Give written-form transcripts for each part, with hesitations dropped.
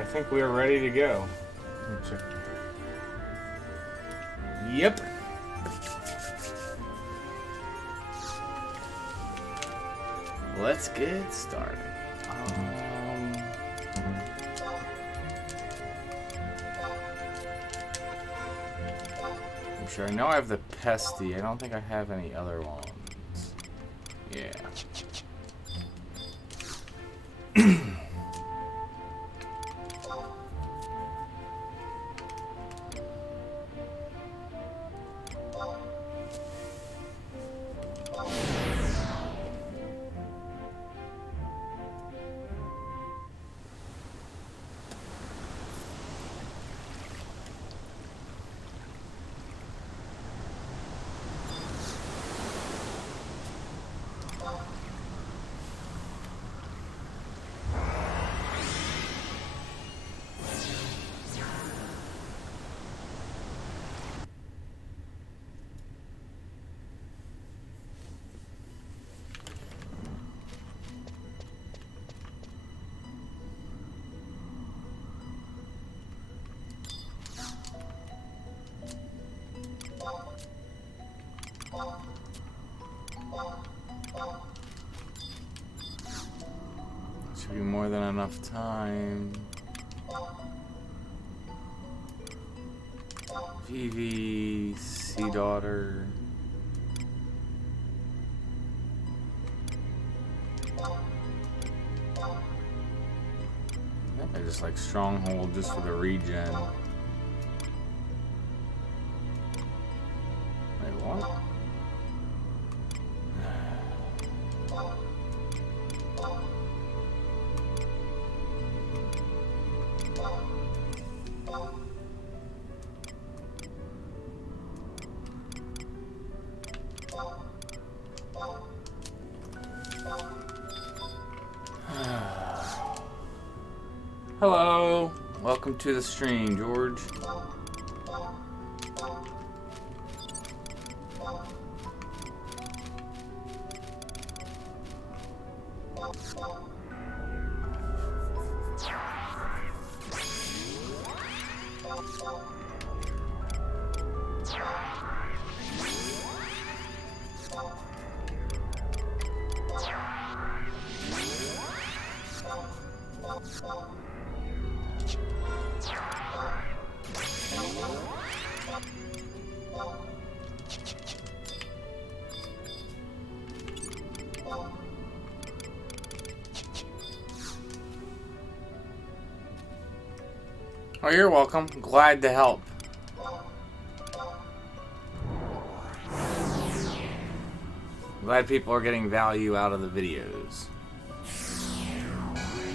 Alright, I think we are ready to go. Check. Yep. Let's get started. I'm sure I know I have the pesty. I don't think I have any other ones. Yeah. Should be more than enough time. Vivi, Sea Daughter. I think I just like Stronghold just for the regen. Wait, what? Hello, welcome to the stream, George. Oh, you're welcome. Glad to help. Glad people are getting value out of the videos.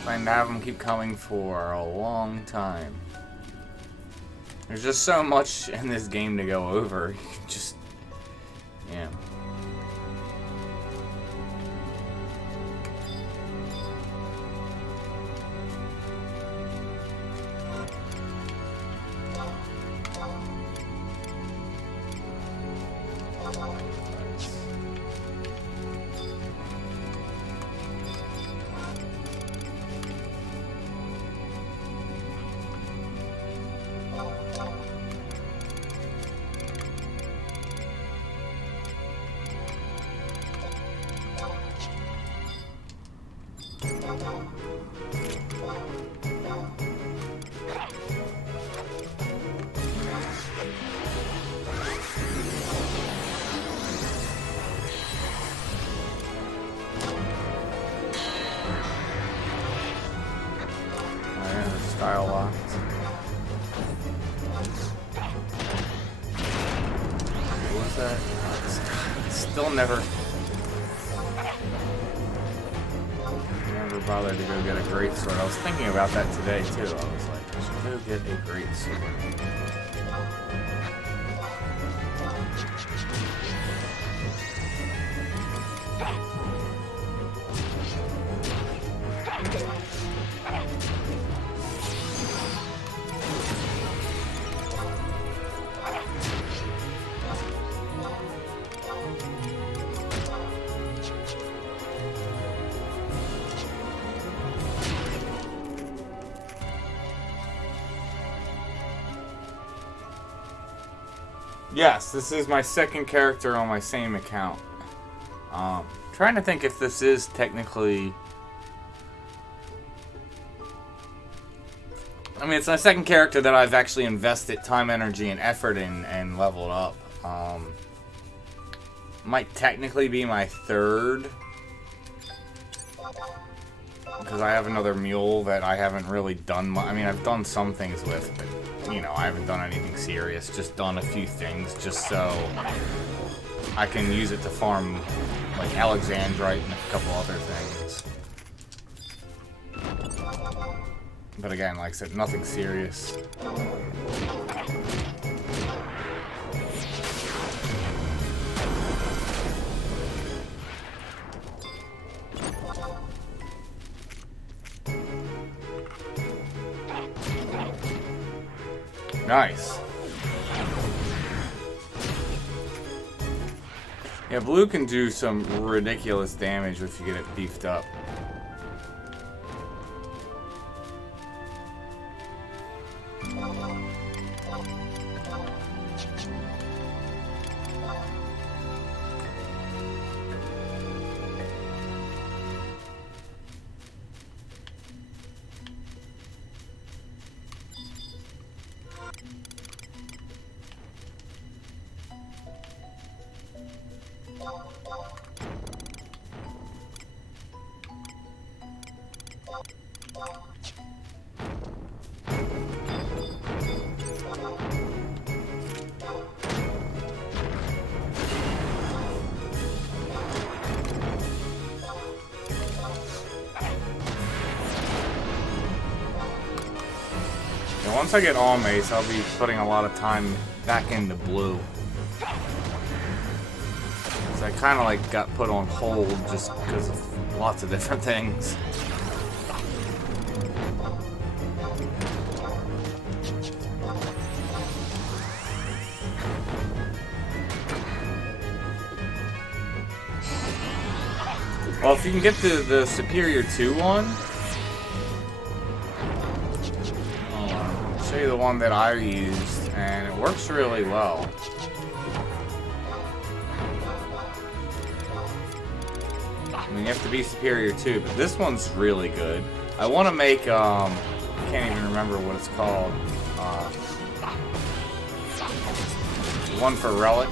Plan to have them keep coming for a long time. There's just so much in this game to go over. Just, yeah. Style locked. What was that? Still never bothered to go get a great sword. I was thinking about that today too. I was like, I should go get a great sword. Yes, this is my second character on my same account. Trying to think if this is technically... I mean, it's my second character that I've actually invested time, energy, and effort in and leveled up. Might technically be my third. Because I have another mule that I haven't really done I mean, I've done some things with, but, you know, I haven't done anything serious. Just done a few things just so I can use it to farm, like, Alexandrite and a couple other things. But again, like I said, nothing serious. Nice. Yeah, blue can do some ridiculous damage if you get it beefed up. Once I get Almace, I'll be putting a lot of time back into blue. Because I kind of like got put on hold just because of lots of different things. Well, if you can get the Superior 2 one, I'll show you the one that I used, and it works really well. I mean, you have to be Superior 2, but this one's really good. I want to make, I can't even remember what it's called. One for Relic.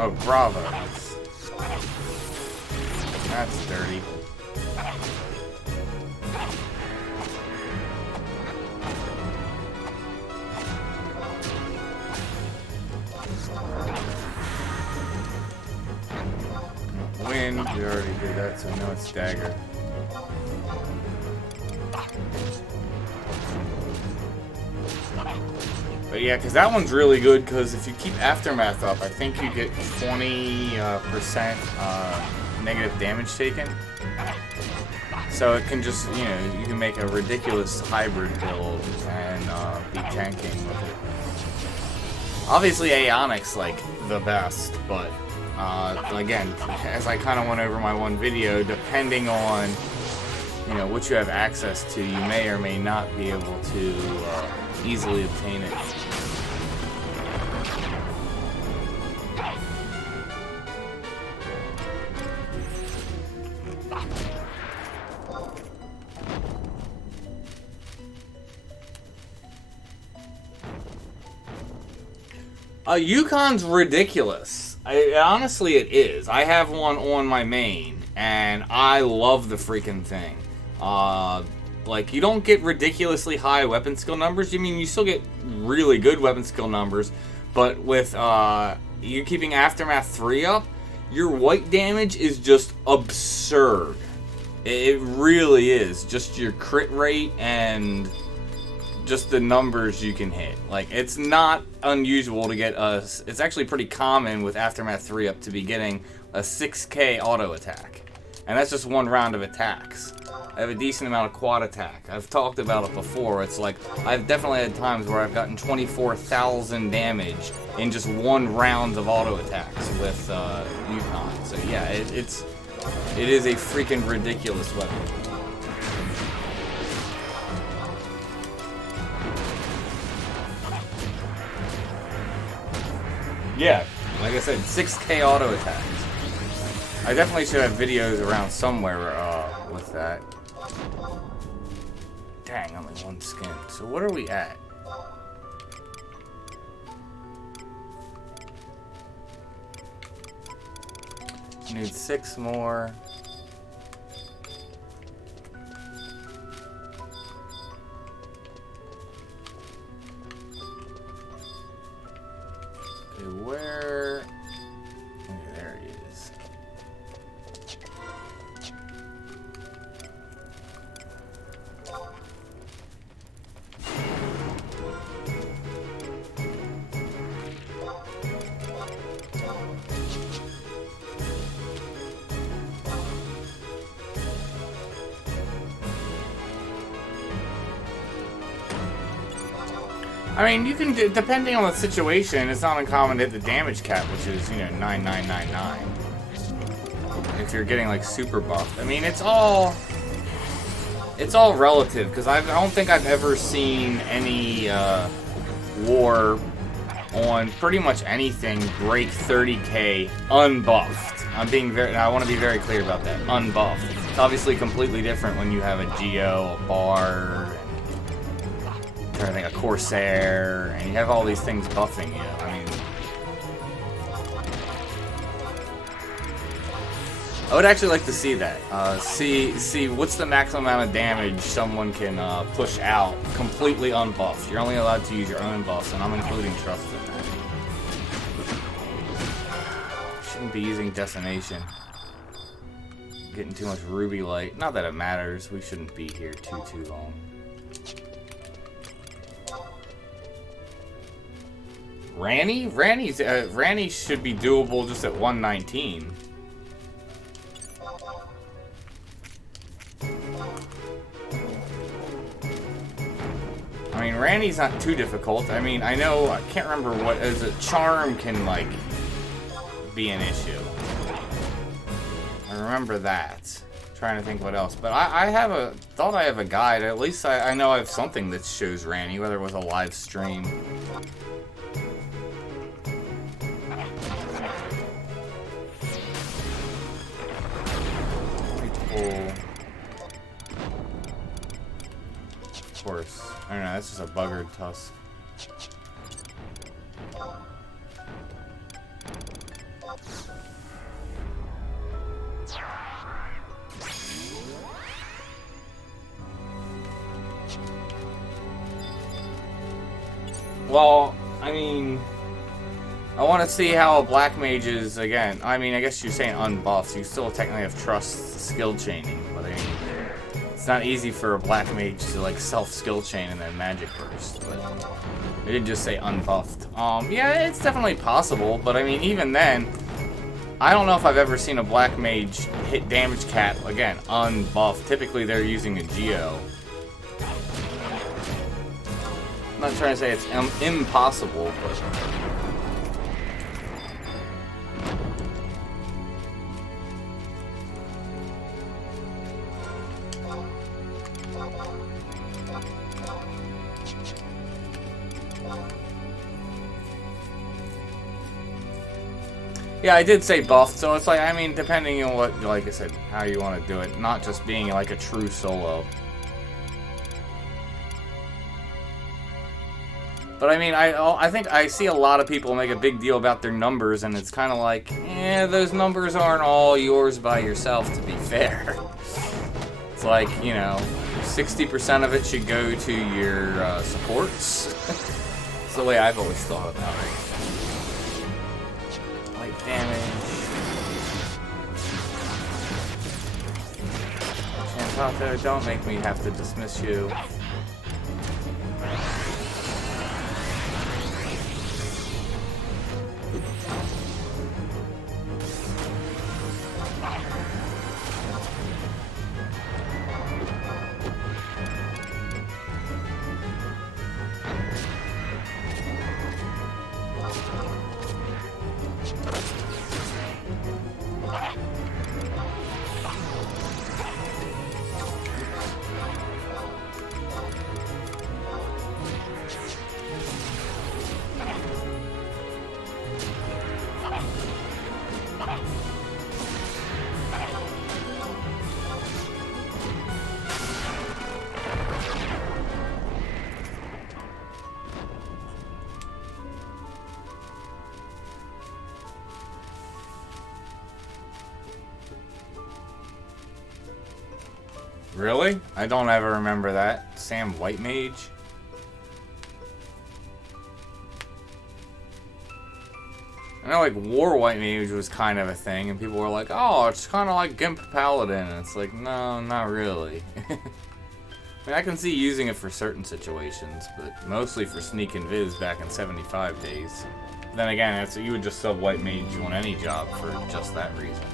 Oh, bravo. That's dirty. Wind, we already did that, so now it's dagger. But yeah, because that one's really good, because if you keep Aftermath up, I think you get 20% negative damage taken. So it can just, you know, you can make a ridiculous hybrid build and be tanking with it. Obviously, Aeonic's like the best, but again, as I kind of went over my one video, depending on, you know, what you have access to, you may or may not be able to easily obtain it. Yukon's ridiculous. Honestly, it is. I have one on my main, and I love the freaking thing. Like, you don't get ridiculously high weapon skill numbers. I mean, you still get really good weapon skill numbers, but with you keeping Aftermath 3 up, your white damage is just absurd. It really is. Just your crit rate and just the numbers you can hit. Like, it's not unusual to get it's actually pretty common with Aftermath 3 up to be getting a 6k auto attack. And that's just one round of attacks. I have a decent amount of quad attack. I've talked about it before. It's like, I've definitely had times where I've gotten 24,000 damage in just one round of auto attacks with Yukon. So yeah, it is a freaking ridiculous weapon. Yeah, like I said, 6k auto attacks. I definitely should have videos around somewhere with that. Dang, only one skin. So what are we at? Need 6 more. Okay, where? Okay, there he is. I mean, you can, depending on the situation, it's not uncommon to hit the damage cap, which is, you know, 9999. If you're getting, like, super buffed. I mean, it's all relative, because I don't think I've ever seen any war on pretty much anything break 30k unbuffed. I want to be very clear about that. Unbuffed. It's obviously completely different when you have a Geo, a Bard, I think a Corsair, and you have all these things buffing you. I mean, I would actually like to see that. See what's the maximum amount of damage someone can push out completely unbuffed. You're only allowed to use your own buffs, and I'm including trust in that. Shouldn't be using decimation. Getting too much ruby light. Not that it matters. We shouldn't be here too long. Ranny should be doable just at 119. I mean, Randy's not too difficult. I mean, I know, I can't remember what, as a charm can, like, be an issue. I remember that. I'm trying to think what else. But I thought I have a guide. At least I know I have something that shows Randy, whether it was a live stream. Of course. I don't know, that's just a buggered tusk. Well, I mean, I want to see how a black mage is again. I mean, I guess you're saying unbuffed, so you still technically have trust skill chaining, but I mean, it's not easy for a black mage to like self skill chain and then magic burst. But they did just say unbuffed. Yeah, it's definitely possible, but I mean, even then, I don't know if I've ever seen a black mage hit damage cap again unbuffed. Typically, they're using a Geo. I'm not trying to say it's impossible, but yeah, I did say buffed, so it's like, I mean, depending on what, like I said, how you want to do it, not just being like a true solo. But I mean, I think I see a lot of people make a big deal about their numbers, and it's kind of like, those numbers aren't all yours by yourself, to be fair. It's like, you know, 60% of it should go to your supports. That's the way I've always thought about it. Light damage. Chantato, don't make me have to dismiss you. Really? I don't ever remember that. Sam White Mage? I know, like, War White Mage was kind of a thing, and people were like, oh, it's kind of like Gimp Paladin. And it's like, no, not really. I mean, I can see using it for certain situations, but mostly for sneak and viz back in 75 days. Then again, that's, you would just sub White Mage on any job for just that reason.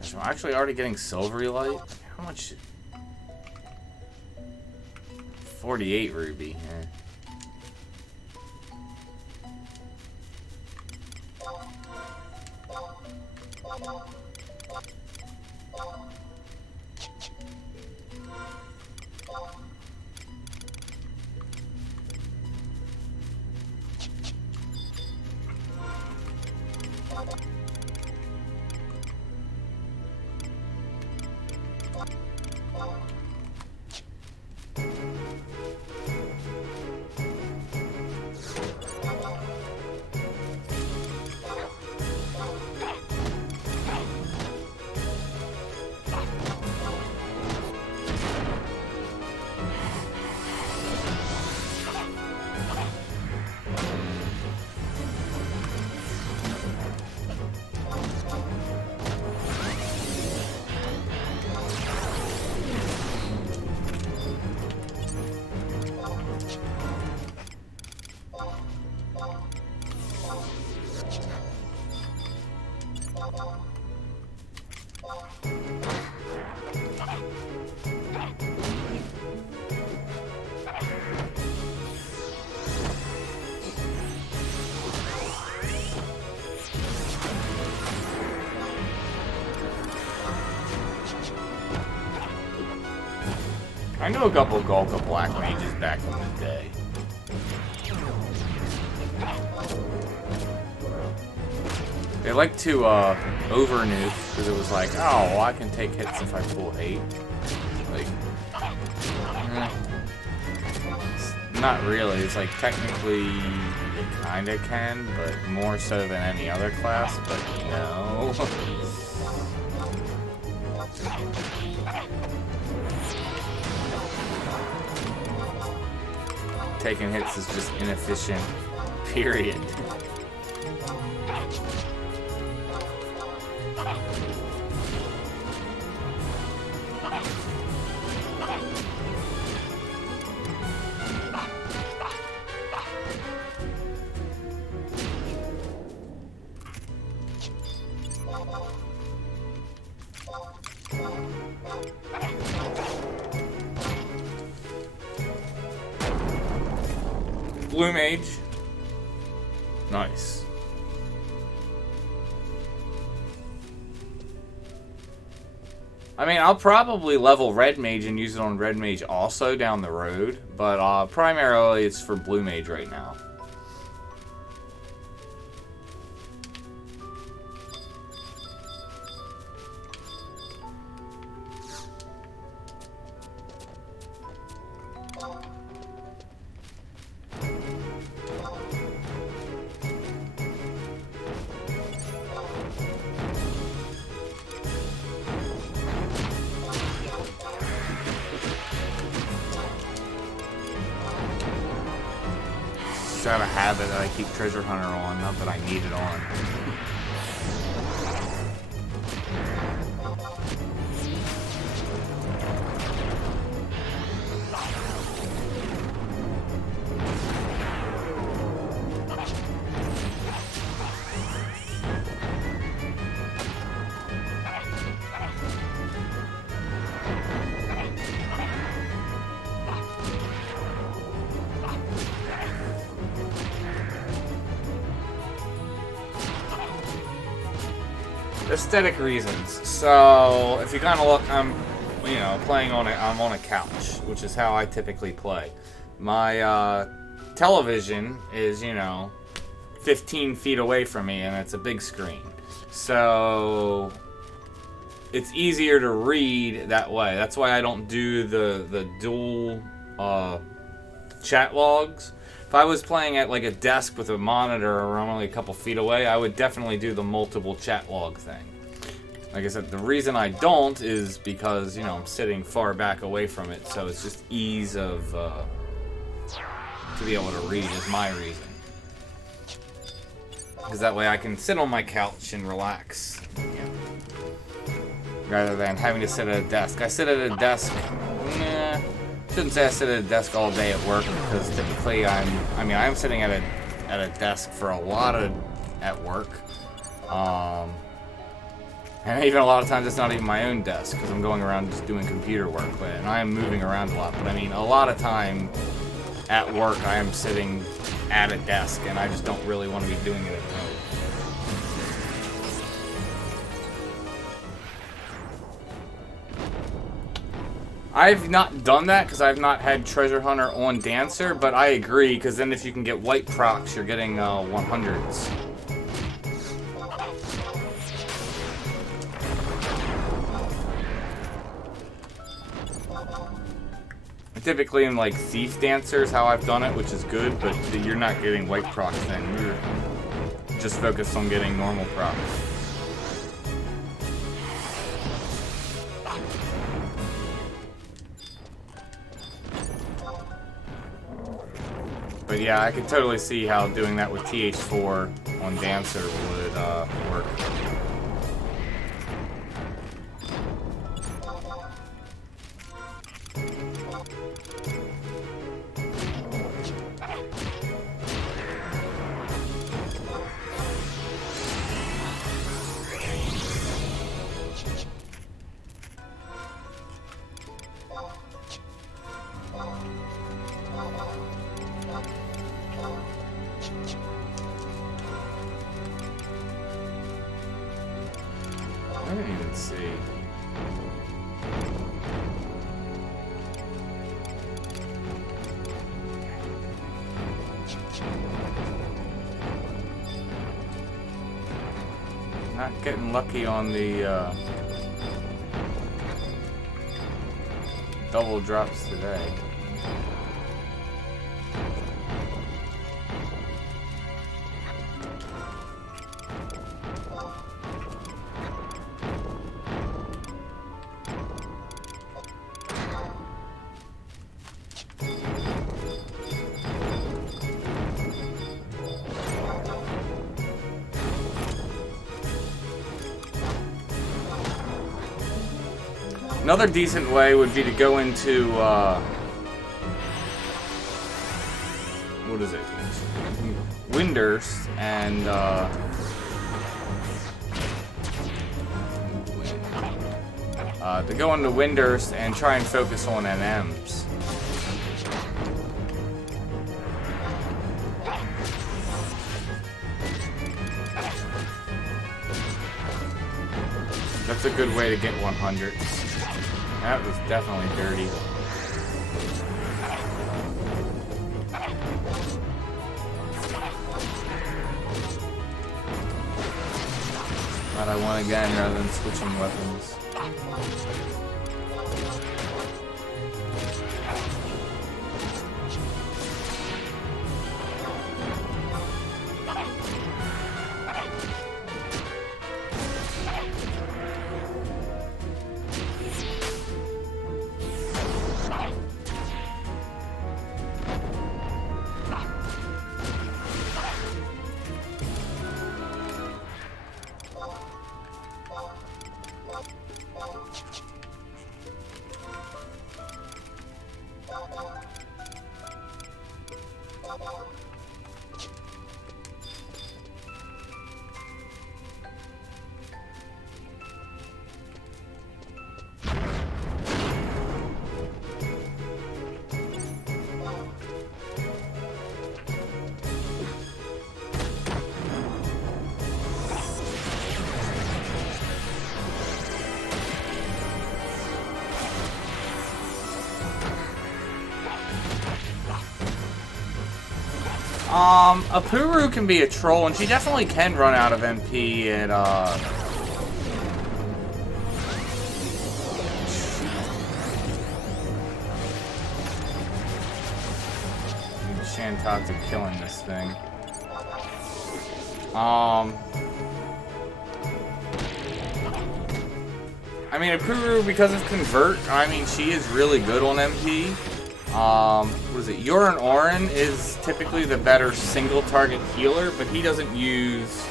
So I'm actually already getting Silvery Light. How much? 48 Ruby. Yeah. I knew a couple of Golka Black Mages back in the day. They like to over-nuke, because it was like, oh, well, I can take hits if I pull 8. Like, not really. It's like, technically, you kinda can, but more so than any other class, but no. Taking hits is just inefficient, period. Blue Mage. Nice. I mean, I'll probably level Red Mage and use it on Red Mage also down the road, but primarily it's for Blue Mage right now. Out of habit that I keep Treasure Hunter on, not that I need it on. Aesthetic reasons. So if you kind of look, I'm playing on I'm on a couch, which is how I typically play. My television is 15 feet away from me, and it's a big screen. So it's easier to read that way. That's why I don't do the dual chat logs. If I was playing at like a desk with a monitor or I'm only a couple feet away, I would definitely do the multiple chat log thing. Like I said, the reason I don't is because, you know, I'm sitting far back away from it, so it's just ease of to be able to read is my reason. Because that way I can sit on my couch and relax, you know, rather than having to sit at a desk. I sit at a desk, shouldn't say I sit at a desk all day at work, because typically I'm sitting at a desk for a lot of at work. And even a lot of times it's not even my own desk, because I'm going around just doing computer work, and I am moving around a lot. But I mean, a lot of time at work I am sitting at a desk, and I just don't really want to be doing it at home. I've not done that because I've not had Treasure Hunter on Dancer, but I agree, because then if you can get white procs, you're getting 100s. Typically in like Thief Dancers, how I've done it, which is good, but you're not getting white procs then. You're just focused on getting normal procs. But yeah, I could totally see how doing that with TH4 on Dancer would work. I didn't even see. Not getting lucky on the double drops today. Another decent way would be to go into, what is it? Winders, and, to go into Winders and try and focus on NMs. That's a good way to get 100s. That was definitely dirty. But I won again rather than switching weapons. Apuru can be a troll, and she definitely can run out of MP at, Shantox are killing this thing. I mean, Apuru, because of Convert, I mean, she is really good on MP. What is it? Yoran Orin is typically the better single target healer, but he doesn't use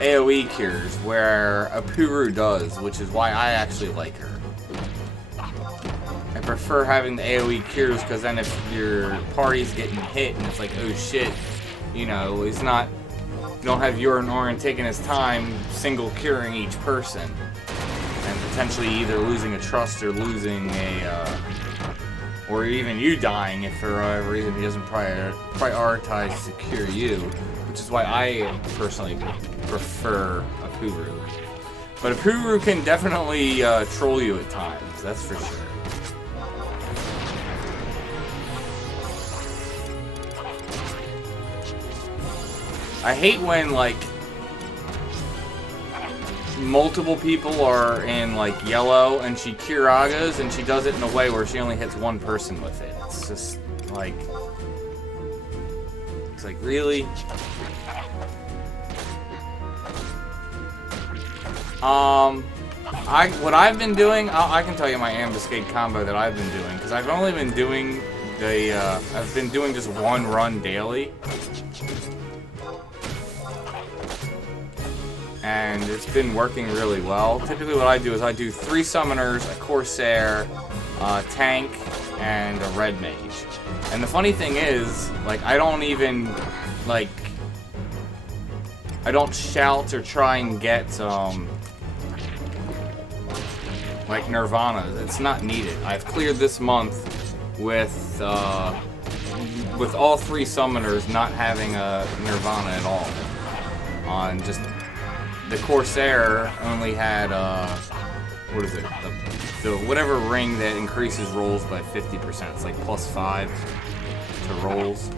AoE cures, where Apuru does, which is why I actually like her. I prefer having the AoE cures, because then if your party's getting hit and it's like, oh shit, you know, it's not, you don't have Yoran Orin taking his time single curing each person. And potentially either losing a trust or losing a, or even you dying if for whatever reason he doesn't prioritize to cure you, which is why I personally prefer Apuru. But Apuru can definitely troll you at times, that's for sure. I hate when, like, multiple people are in, like, yellow and she Kiragas and she does it in a way where she only hits one person with it. It's just, like... It's like, really? What I've been doing, I can tell you my ambuscade combo that I've been doing, because I've only been doing the, I've been doing just one run daily. And it's been working really well. Typically what I do is I do 3 summoners, a Corsair, a tank, and a red mage. And the funny thing is, like, I don't even, like, I don't shout or try and get, like, Nirvana. It's not needed. I've cleared this month with all 3 summoners not having a Nirvana at all. On just... The Corsair only had, what is it? The whatever ring that increases rolls by 50%. It's like +5 to rolls.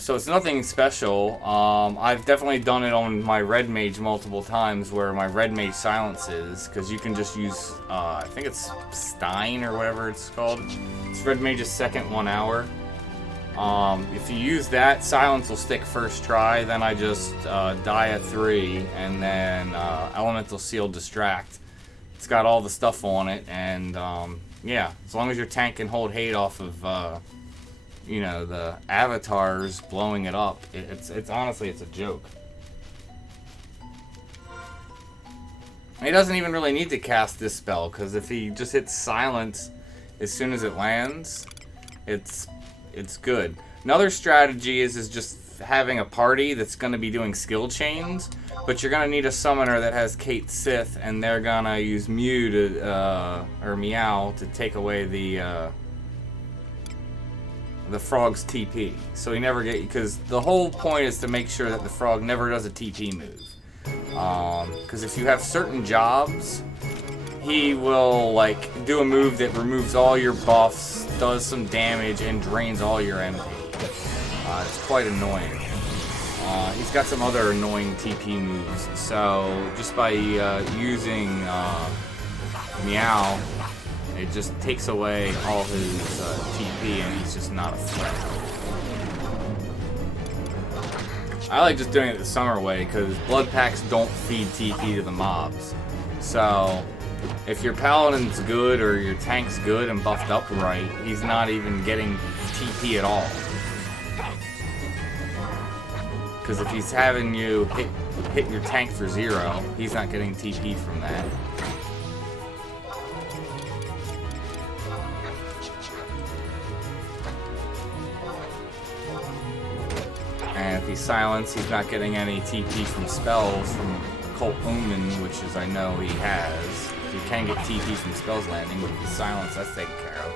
So it's nothing special. I've definitely done it on my red mage multiple times where my red mage silences, because you can just use, I think it's Stein or whatever it's called. It's red mage's second 1 hour. If you use that, silence will stick first try, then I just die at 3, and then Elemental Seal Distract. It's got all the stuff on it, and yeah, as long as your tank can hold hate off of, you know, the avatars blowing it up, it's honestly, it's a joke. He doesn't even really need to cast this spell, because if he just hits silence as soon as it lands, it's good. Another strategy is just having a party that's going to be doing skill chains, but you're going to need a summoner that has Kate Sith, and they're going to use Mew to, or Meow to take away the frog's TP. So he never get, because the whole point is to make sure that the frog never does a TP move. Because if you have certain jobs, he will, like, do a move that removes all your buffs, does some damage, and drains all your MP. It's quite annoying. He's got some other annoying TP moves, so just by using Meow, it just takes away all his TP, and he's just not a threat. I like just doing it the summer way, because blood packs don't feed TP to the mobs. So if your paladin's good or your tank's good and buffed up right, he's not even getting TP at all. Because if he's having you hit your tank for 0, he's not getting TP from that. And if he's silenced, he's not getting any TP from spells from Occult Omen, which is I know he has. You can get TP from spells landing, but if he's silenced, that's taken care of.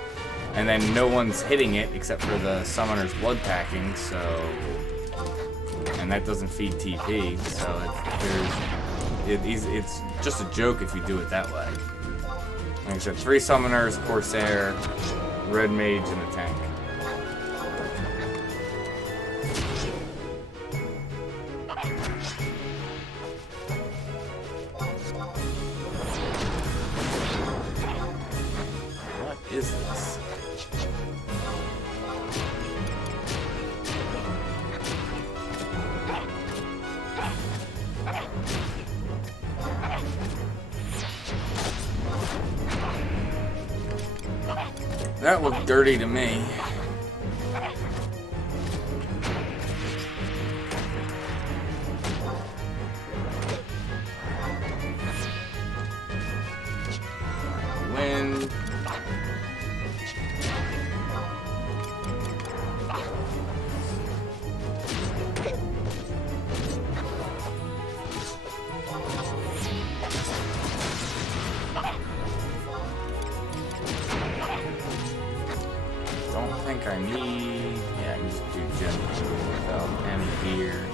And then no one's hitting it except for the summoner's blood packing, so... And that doesn't feed TP, so it's just a joke if you do it that way. Like I said, 3 summoners, Corsair, Red Mage, and a tank. That looked dirty to me. Wind. I need, yeah, I can just do gently without any gear.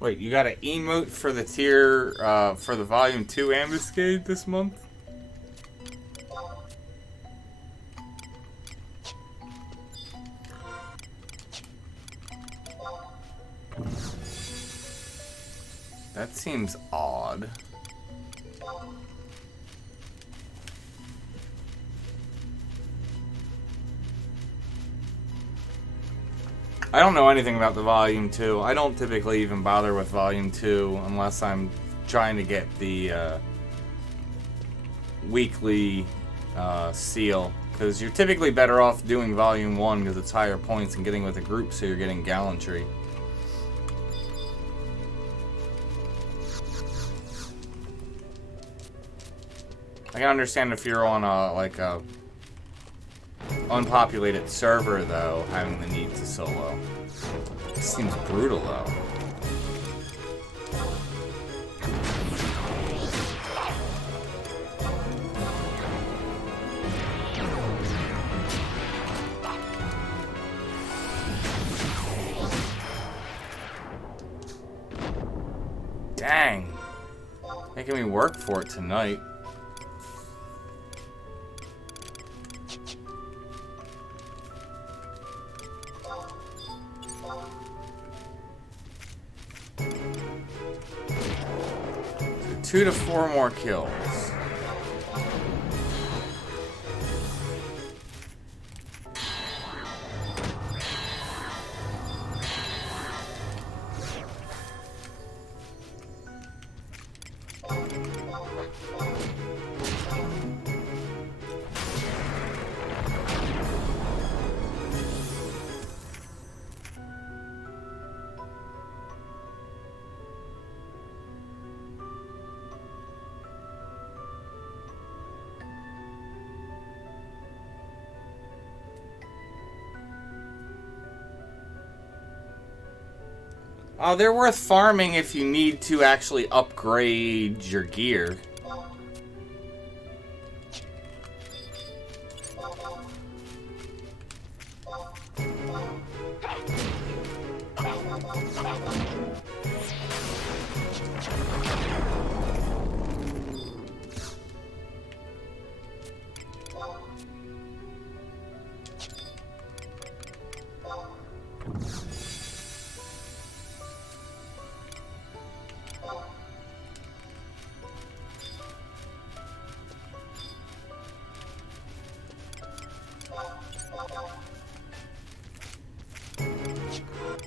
Wait, you got an emote for the tier, for the Volume 2 ambuscade this month? That seems odd. I don't know anything about the Volume 2. I don't typically even bother with Volume 2 unless I'm trying to get the weekly seal. Because you're typically better off doing Volume 1 because it's higher points and getting with a group, so you're getting gallantry. I can understand if you're on a, like a unpopulated server, though, having the need to solo. It seems brutal, though. Dang. Making me work for it tonight. So 2 to 4 more kills. Oh, they're worth farming if you need to actually upgrade your gear.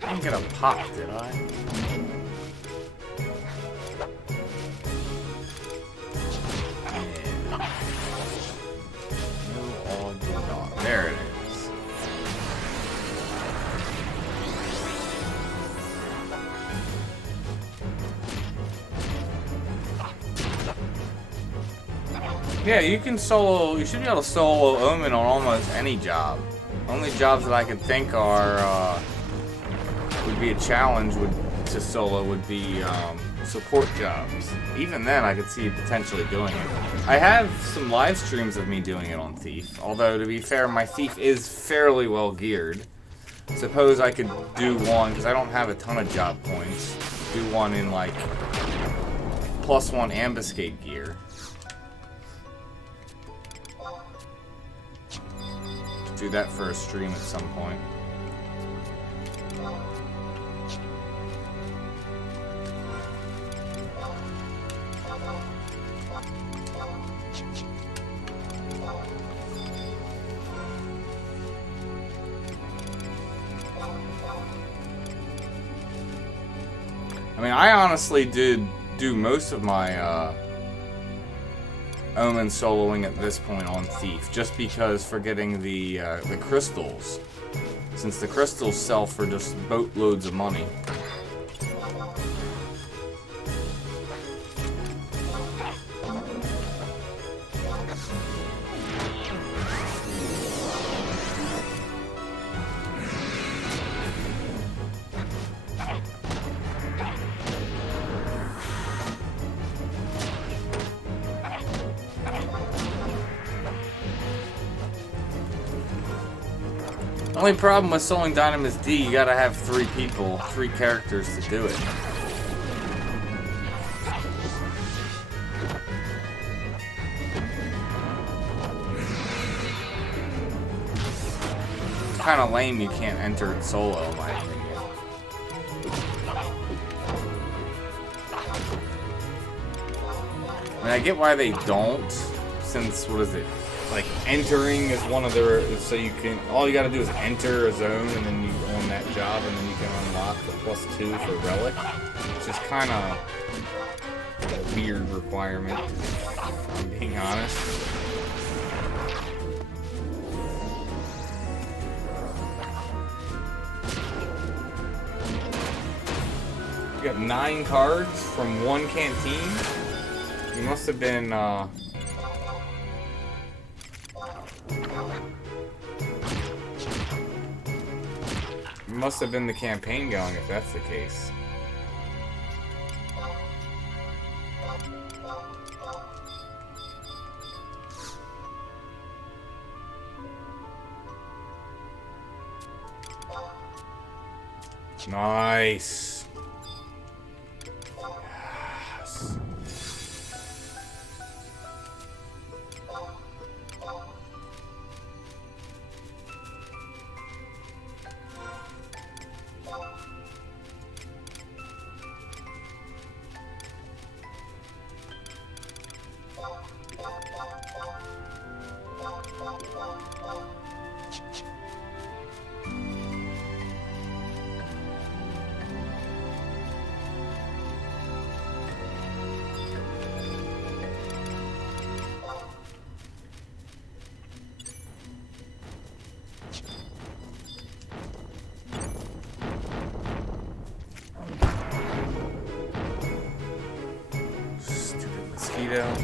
I didn't get a pop, did I? Yeah. No, all did not. There it is. Yeah, you can solo. You should be able to solo Omen on almost any job. Only jobs that I could think are would be a challenge would to solo would be support jobs. Even then, I could see potentially doing it. I have some live streams of me doing it on Thief, although to be fair, my Thief is fairly well geared. Suppose I could do one, because I don't have a ton of job points, do one in like +1 ambuscade gear. Do that for a stream at some point. I mean, I honestly did do most of my Omen soloing at this point on Thief, just because for getting the crystals, since the crystals sell for just boatloads of money. Only problem with soloing Dynamis D, you gotta have 3 people, 3 characters to do it. It's kinda lame you can't enter it solo, in my opinion. I mean, I get why they don't, since, what is it? Like, entering is one of their, so you can, all you gotta do is enter a zone, and then you own that job, and then you can unlock the +2 for Relic. It's just kind of a weird requirement, if I'm being honest. You got 9 cards from 1 canteen? You must have been, must have been the campaign going if that's the case. Nice. Yes.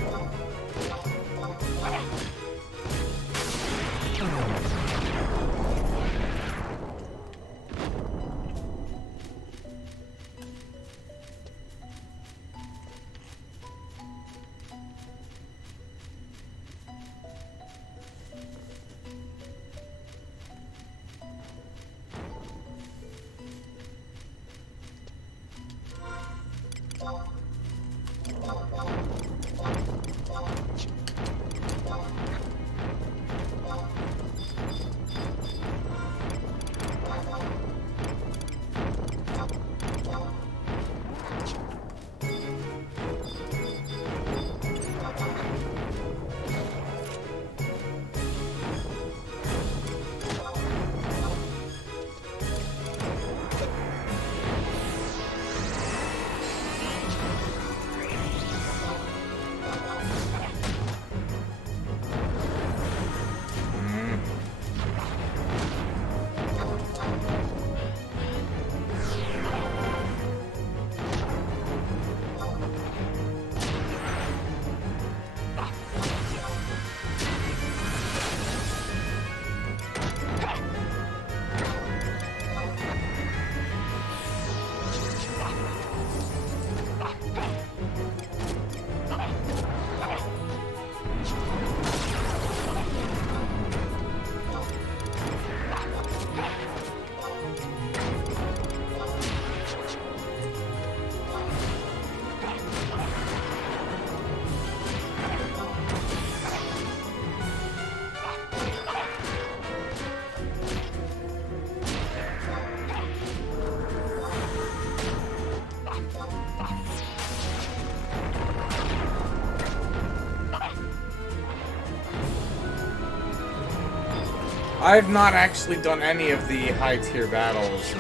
I've not actually done any of the high tier battles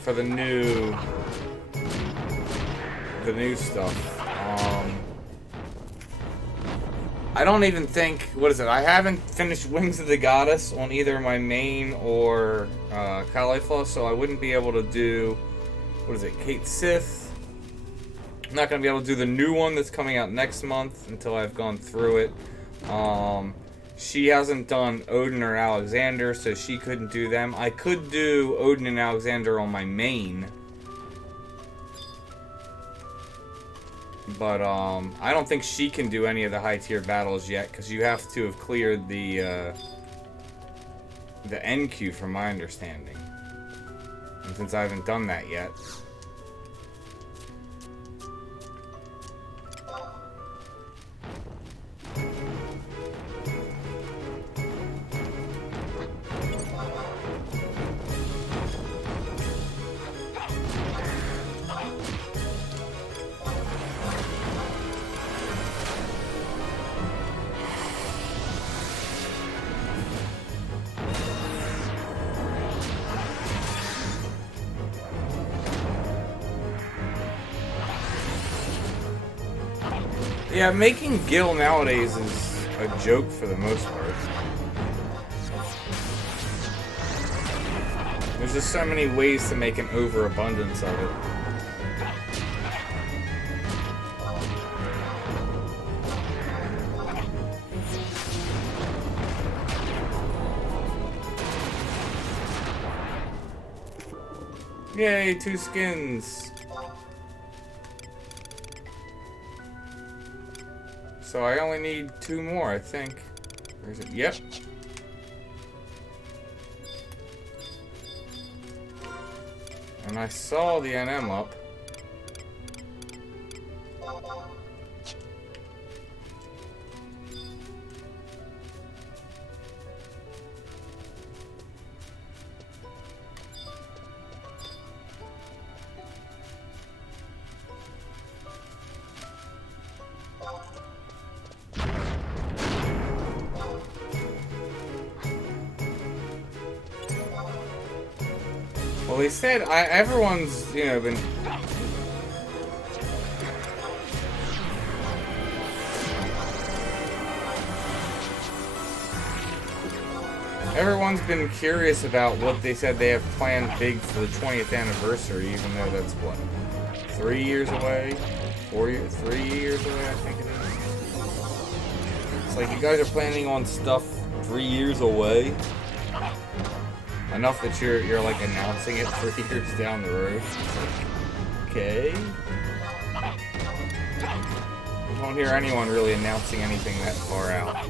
for the new stuff. I don't even think, what is it? I haven't finished Wings of the Goddess on either my main or Caulifla, so I wouldn't be able to do, what is it, Kate Sith. I'm not going to be able to do the new one that's coming out next month until I've gone through it. She hasn't done Odin or Alexander, so she couldn't do them. I could do Odin and Alexander on my main. But, I don't think she can do any of the high-tier battles yet, because you have to have cleared the NQ, from my understanding. And since I haven't done that yet... Yeah, making Gil nowadays is a joke for the most part. There's just so many ways to make an overabundance of it. Yay, 2 skins! So I only need 2 more, I think. Where's it? Yep. And I saw the NM up. Well, they said everyone's, you know, been... Everyone's been curious about what they said they have planned big for the 20th anniversary, even though that's, what, 3 years away? 4 years? 3 years away, I think it is. It's like, you guys are planning on stuff 3 years away? Enough that you're like announcing it 3 years down the road. Okay. I don't hear anyone really announcing anything that far out.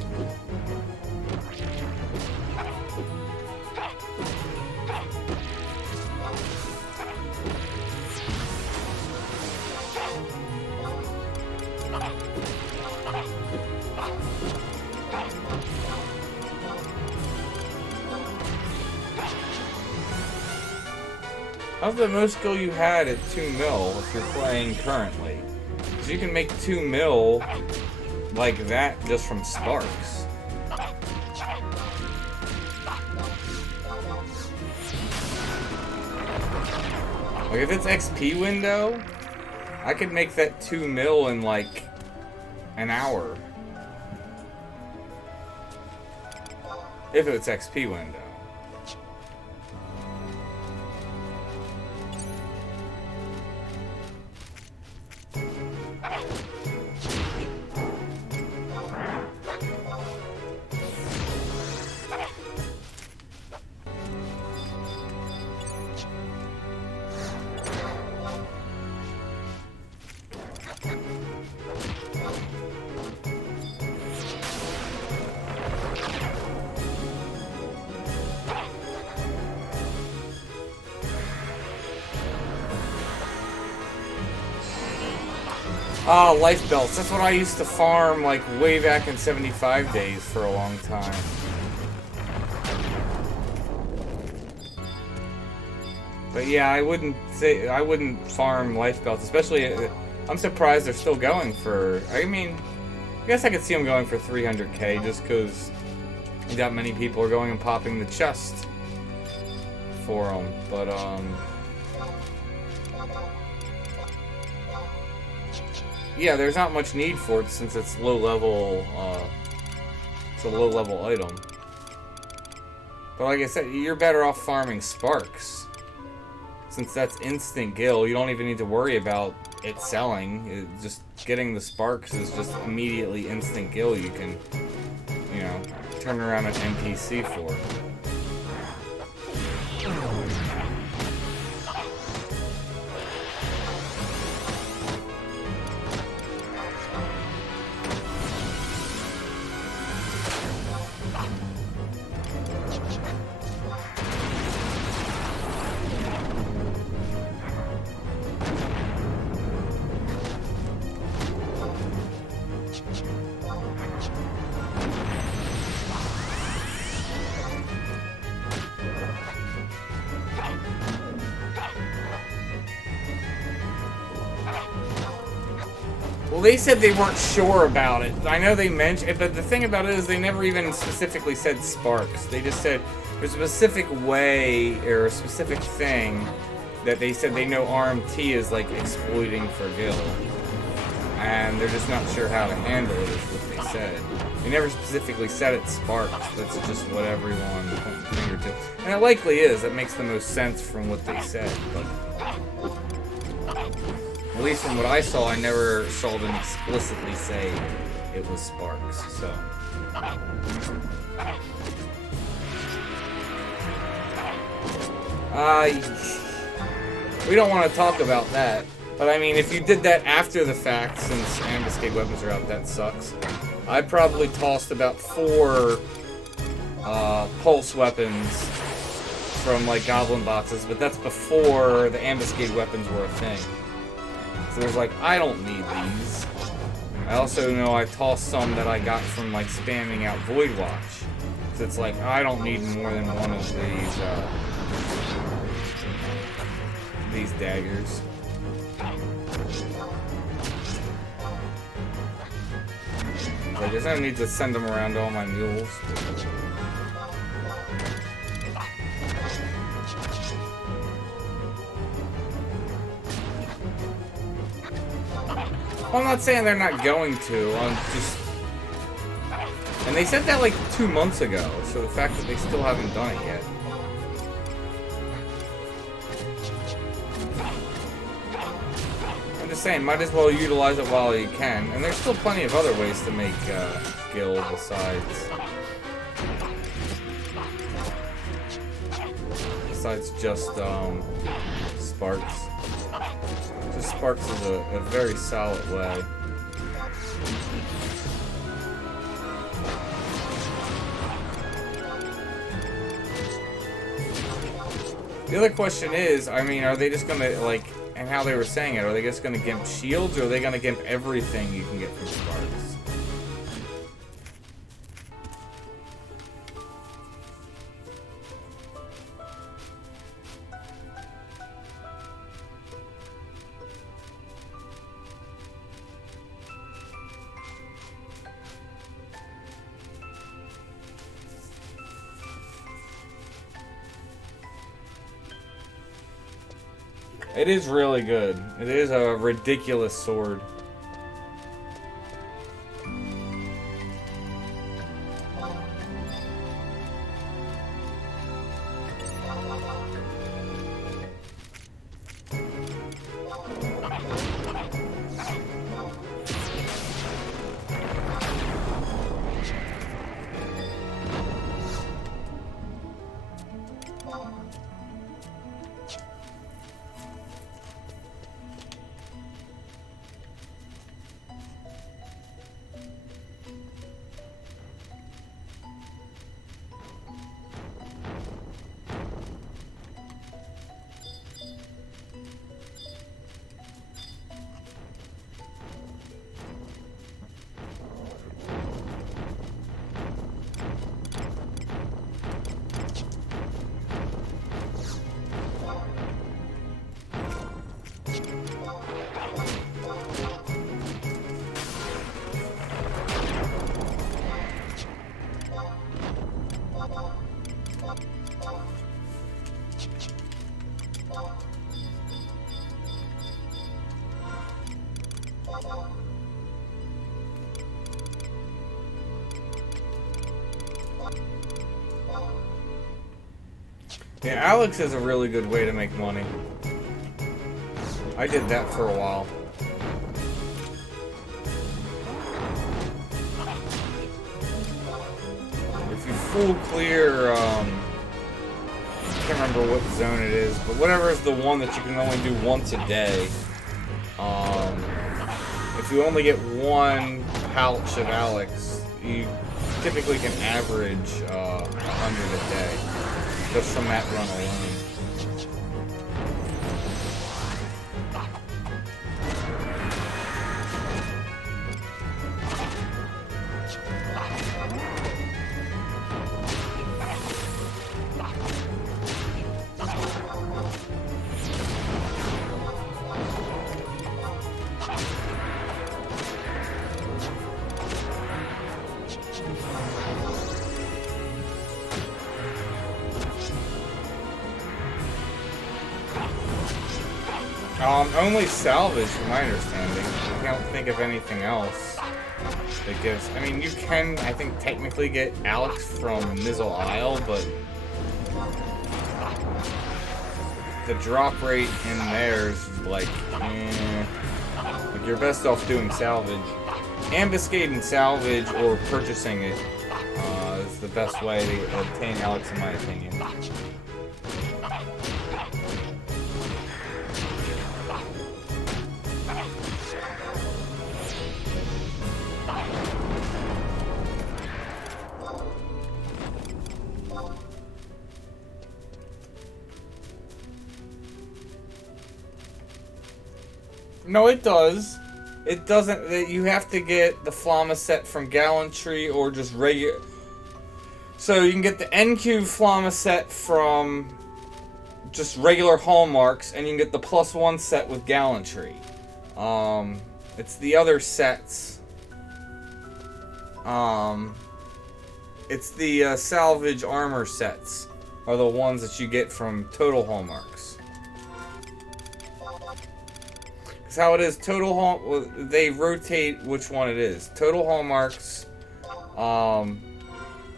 How's the most skill you had at 2 mil if you're playing currently? So you can make 2 mil like that just from sparks. Like if it's XP window, I could make that 2 mil in like an hour. If it's XP window. Ah, life belts. That's what I used to farm, like, way back in 75 days for a long time. But yeah, I wouldn't farm life belts, especially, I'm surprised they're still going for, I mean, I guess I could see them going for 300k just because that many people are going and popping the chest for them. But yeah, there's not much need for it since it's low level. It's a low level item. But like I said, you're better off farming sparks. Since that's instant gil, you don't even need to worry about it selling. Just getting the sparks is just immediately instant gil. You can, you know, turn around an NPC for. Well, they said they weren't sure about it. I know they mentioned, but the thing about it is they never even specifically said sparks. They just said there's a specific way or a specific thing that they said they know RMT is like exploiting for gil. And they're just not sure how to handle it is what they said. They never specifically said it's sparks. That's just what everyone points the finger to. And it likely is. That makes the most sense from what they said. But at least from what I saw, I never saw them explicitly say it was sparks, so. We don't want to talk about that. But I mean, if you did that after the fact, since ambuscade weapons are out, that sucks. I probably tossed about 4 pulse weapons from like goblin boxes, but that's before the ambuscade weapons were a thing. So there's like, I don't need these. I also know I tossed some that I got from like spamming out Void Watch. So it's like, I don't need more than one of these daggers. Like, there's no need to send them around to all my mules. Well, I'm not saying they're not going to, I'm just... And they said that like 2 months ago, so the fact that they still haven't done it yet. I'm just saying, might as well utilize it while you can. And there's still plenty of other ways to make gil besides just sparks. Just sparks is a very solid way. The other question is, I mean, are they just gonna, like, and how they were saying it, are they just gonna gimp shields, or are they gonna gimp everything you can get from sparks? It is really good. It is a ridiculous sword. Yeah, Alex is a really good way to make money. I did that for a while. If you full clear, I can't remember what zone it is, but whatever is the one that you can only do once a day. If you only get one pouch of Alex, you typically can average 100 a day, just from that run alone. Only salvage, from my understanding. I can't think of anything else that gives. I mean, you can, I think, technically get Alex from Mizzle Isle, but the drop rate in there is like you're best off doing salvage. Ambuscading salvage or purchasing it is the best way to obtain Alex, in my opinion. No, it does. It doesn't. You have to get the Flama set from Gallantry or just regular. So you can get the NQ Flama set from just regular hallmarks, and you can get the +1 set with Gallantry. It's the other sets. It's the salvage armor sets are the ones that you get from total hallmarks. How it is, they rotate which one it is. Total hallmarks,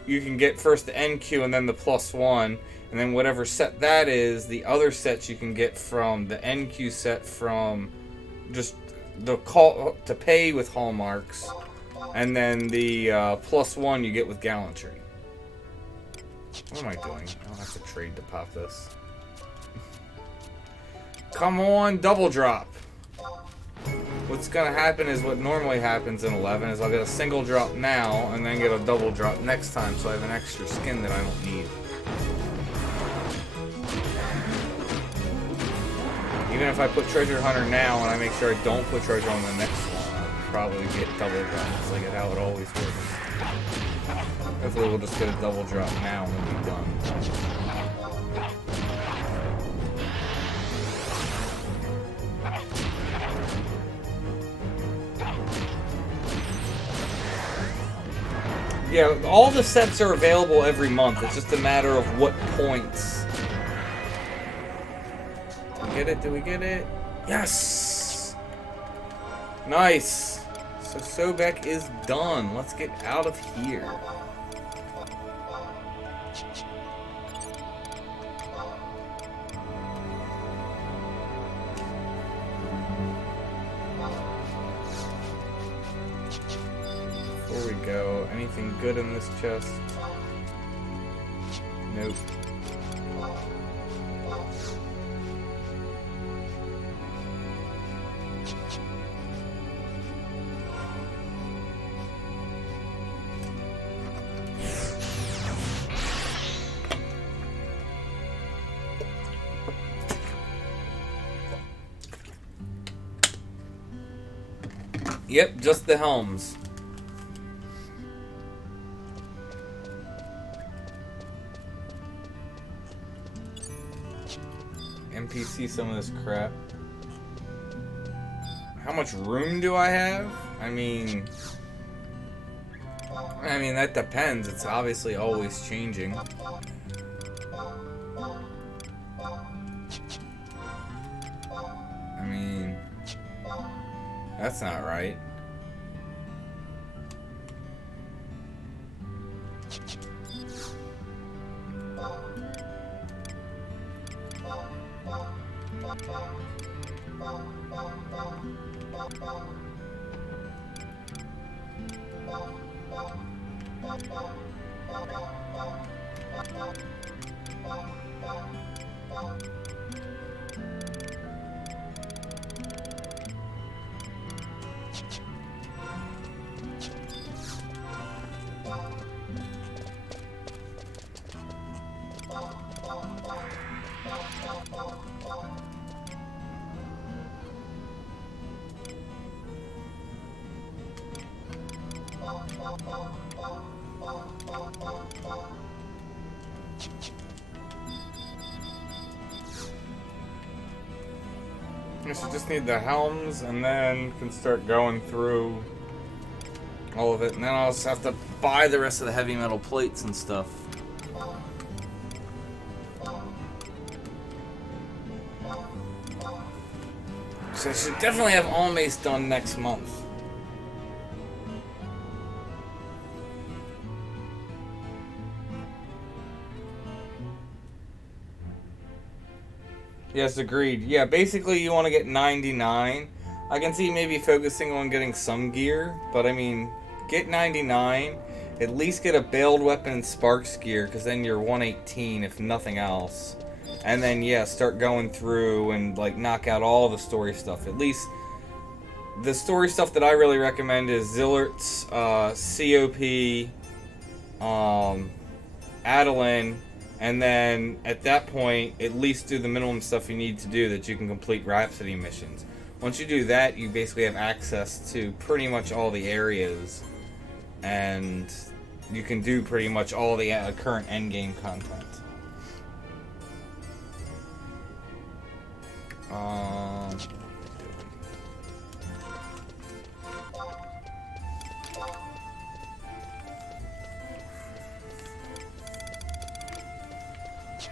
you can get first the NQ and then the +1, and then whatever set that is, the other sets you can get from the NQ set from just the call to pay with hallmarks, and then the +1 you get with Gallantry. What am I doing? I'll have to trade to pop this. Come on, double drop. What's gonna happen is what normally happens in 11 is I'll get a single drop now and then get a double drop next time, so I have an extra skin that I don't need. Even if I put Treasure Hunter now and I make sure I don't put Treasure on the next one, I'll probably get double drops, like how it always works. Hopefully we'll just get a double drop now and we'll be done. Yeah, all the sets are available every month. It's just a matter of what points. Did we get it? Did we get it? Yes! Nice! So Sobek is done. Let's get out of here. Before we go, anything good in this chest? Nope. Yep, just the helms. NPC some of this crap. How much room do I have? I mean, that depends. It's obviously always changing. I mean, that's not right. So just need the helms, and then can start going through all of it, and then I'll just have to buy the rest of the heavy metal plates and stuff. So I should definitely have Almace done next month. Yes, agreed. Yeah, basically you want to get 99. I can see maybe focusing on getting some gear, but I mean, get 99, at least get a bailed weapon and sparks gear, because then you're 118 if nothing else. And then, yeah, start going through and, like, knock out all the story stuff. At least, the story stuff that I really recommend is Zillert's, COP, Adeline, and then, at that point, at least do the minimum stuff you need to do that you can complete Rhapsody missions. Once you do that, you basically have access to pretty much all the areas, and you can do pretty much all the current endgame content.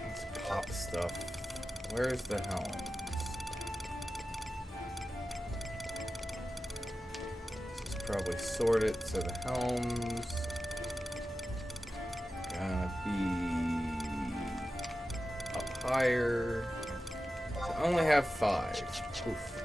Let's pop stuff. Where's the helms? Let's probably sort it so the helms gonna be up higher. So I only have 5. Oof.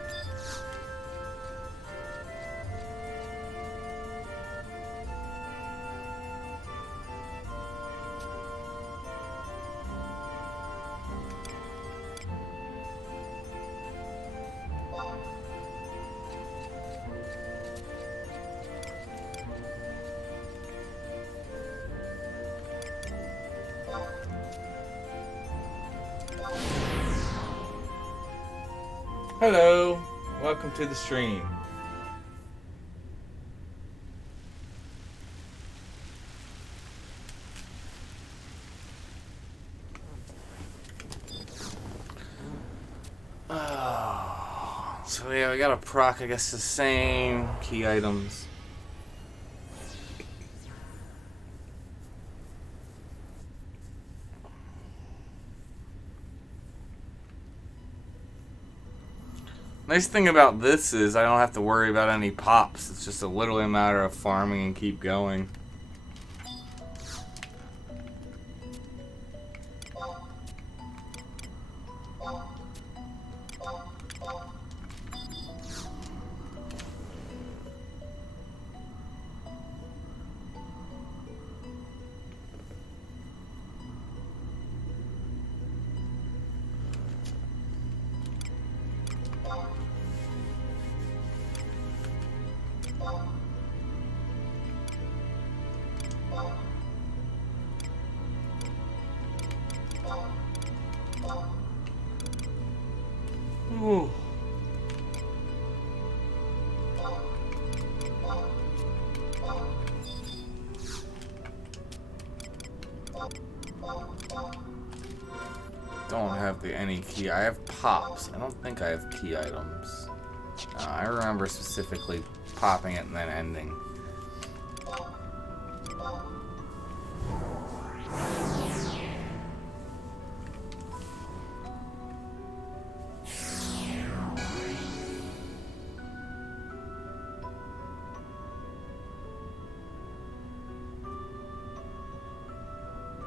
Hello, welcome to the stream. So yeah, we got a proc, I guess the same key items. Nice thing about this is I don't have to worry about any pops. It's just literally a matter of farming and keep going. Ooh. Don't have any key. I have pops. I don't think I have key items. I remember specifically popping it and then ending.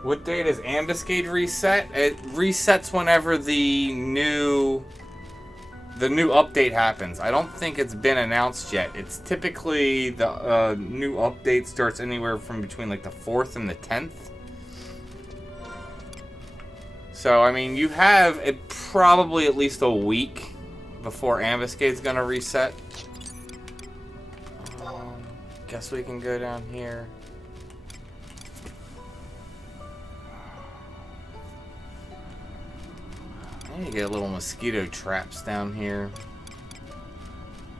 What day does Ambuscade reset? It resets whenever the new the new update happens. I don't think it's been announced yet. It's typically the new update starts anywhere from between like the 4th and the 10th. So, I mean, you have probably at least a week before Ambuscade's gonna reset. Guess we can go down here. I need to get little mosquito traps down here.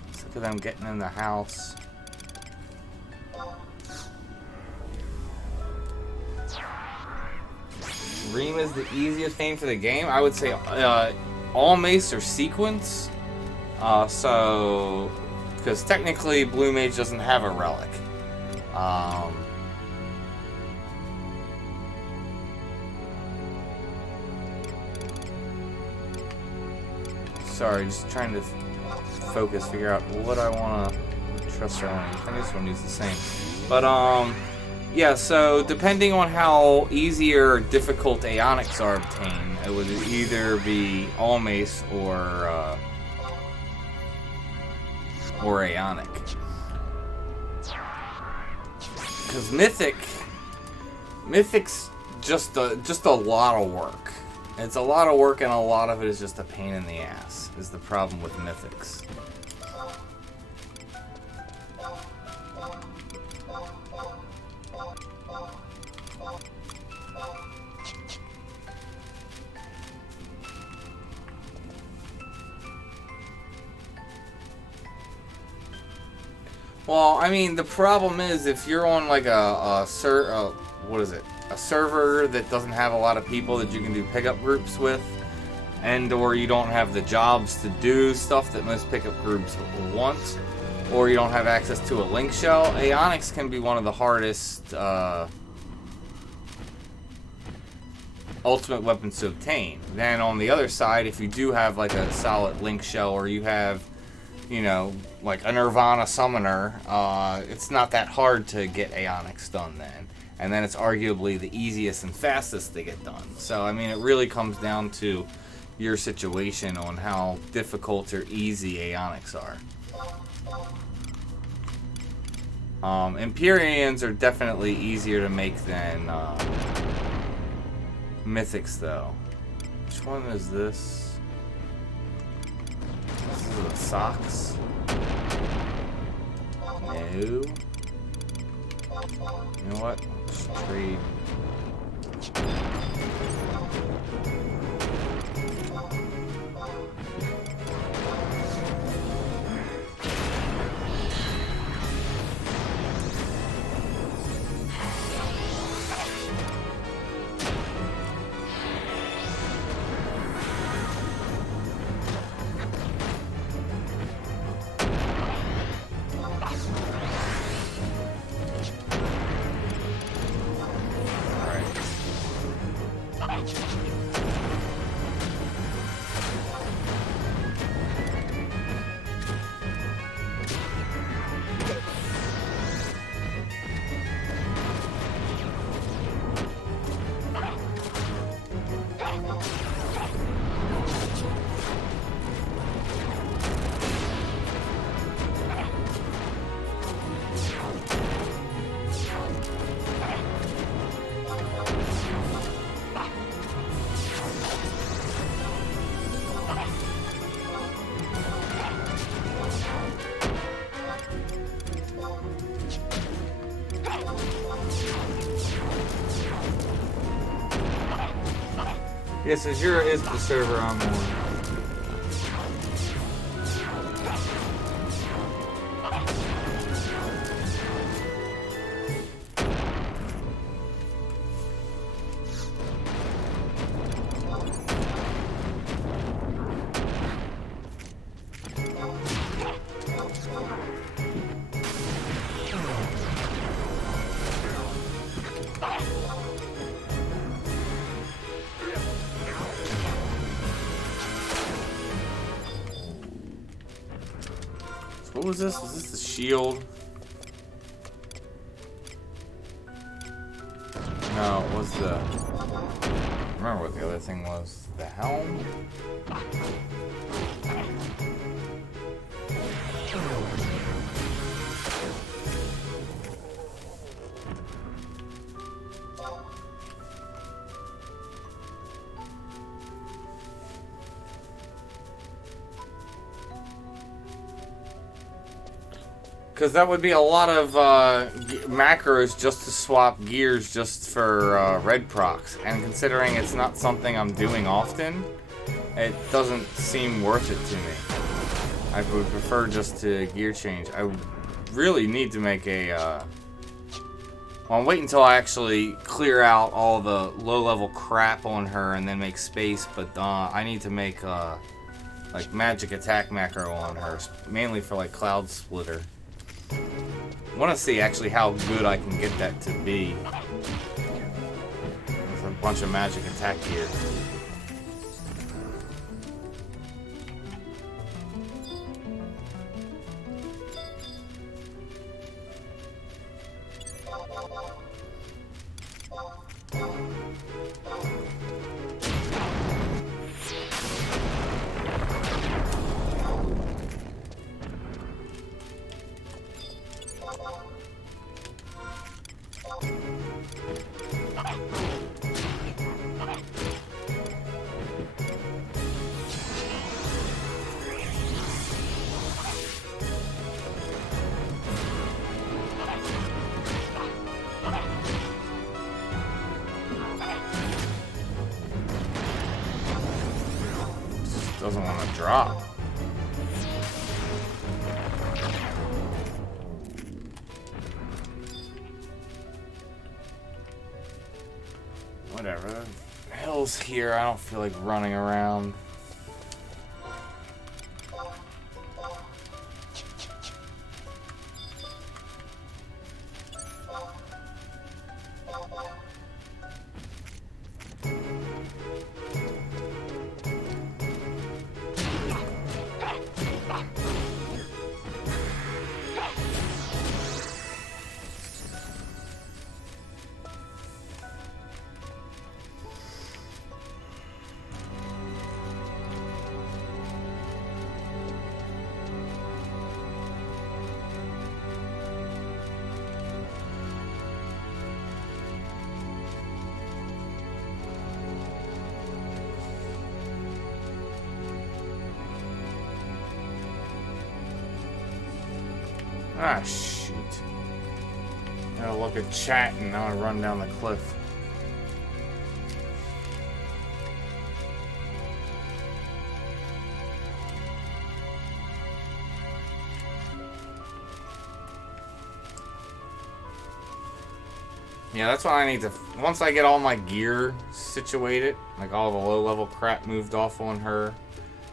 Let's look at them getting in the house. Ream is the easiest name for the game. I would say Almace or Sequence. Because technically Blue Mage doesn't have a relic. Sorry, just trying to focus, figure out what I want to trust or I think this one needs the same. But, yeah, so depending on how easy or difficult Aeonics are obtained, it would either be Almace or Aeonic. Because Mythic's just a lot of work. It's a lot of work, and a lot of it is just a pain in the ass, is the problem with Mythics. Well, I mean, the problem is if you're on like a server that doesn't have a lot of people that you can do pickup groups with, and or you don't have the jobs to do stuff that most pickup groups want, or you don't have access to a link shell, Aeonics can be one of the hardest ultimate weapons to obtain. Then on the other side, if you do have like a solid link shell, or you have, you know, like a Nirvana summoner, it's not that hard to get Aeonics done then. And then it's arguably the easiest and fastest to get done. So, I mean, it really comes down to your situation on how difficult or easy Aeonics are. Empyreans are definitely easier to make than Mythics, though. Which one is this? This is the socks. No. You know what? Let's trade. Yes, Asura is the server I'm on. What was this? Was this the shield? No, it was the... I remember what the other thing was. The helm? Because that would be a lot of macros just to swap gears just for red procs. And considering it's not something I'm doing often, it doesn't seem worth it to me. I would prefer just to gear change. I really need to make a... well, I'll wait until I actually clear out all the low-level crap on her and then make space. But I need to make like magic attack macro on her, mainly for like Cloud Splitter. I want to see actually how good I can get that to be with a bunch of magic attack gear. Doesn't want to drop. Whatever. The hell's here. I don't feel like running around. Ah, shoot. Gotta look at chat and now I run down the cliff. Yeah, that's what I need to... Once I get all my gear situated, like all the low-level crap moved off on her,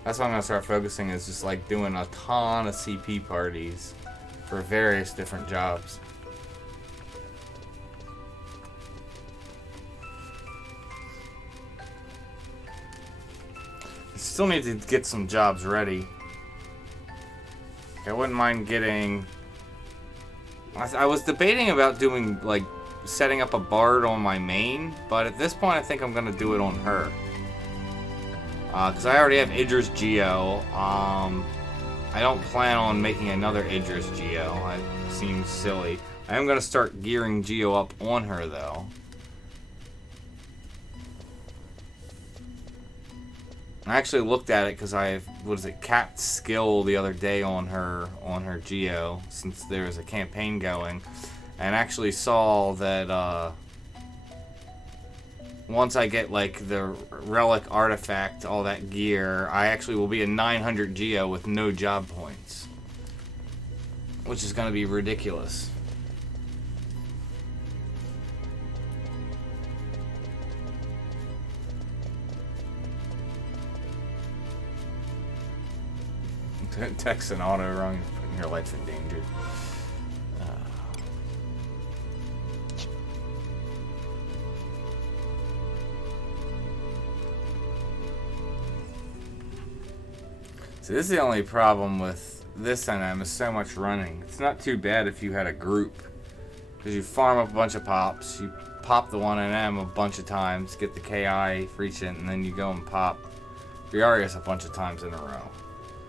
that's what I'm gonna start focusing, is just like doing a ton of CP parties for various different jobs. I still need to get some jobs ready. I wouldn't mind getting... I was debating about doing, like, setting up a bard on my main, but at this point I think I'm gonna do it on her. Because I already have Idris Geo. I don't plan on making another Idris Geo. That seems silly. I am going to start gearing Geo up on her, though. I actually looked at it because I, capped skill the other day on her Geo, since there was a campaign going, and actually saw that once I get like the relic artifact, all that gear, I actually will be a 900 Geo with no job points, which is going to be ridiculous. Text and auto wrong, putting your life in danger. So this is the only problem with this NM, is so much running. It's not too bad if you had a group, because you farm up a bunch of pops, you pop the 1 NM a bunch of times, get the KI for each, and then you go and pop Briareus a bunch of times in a row.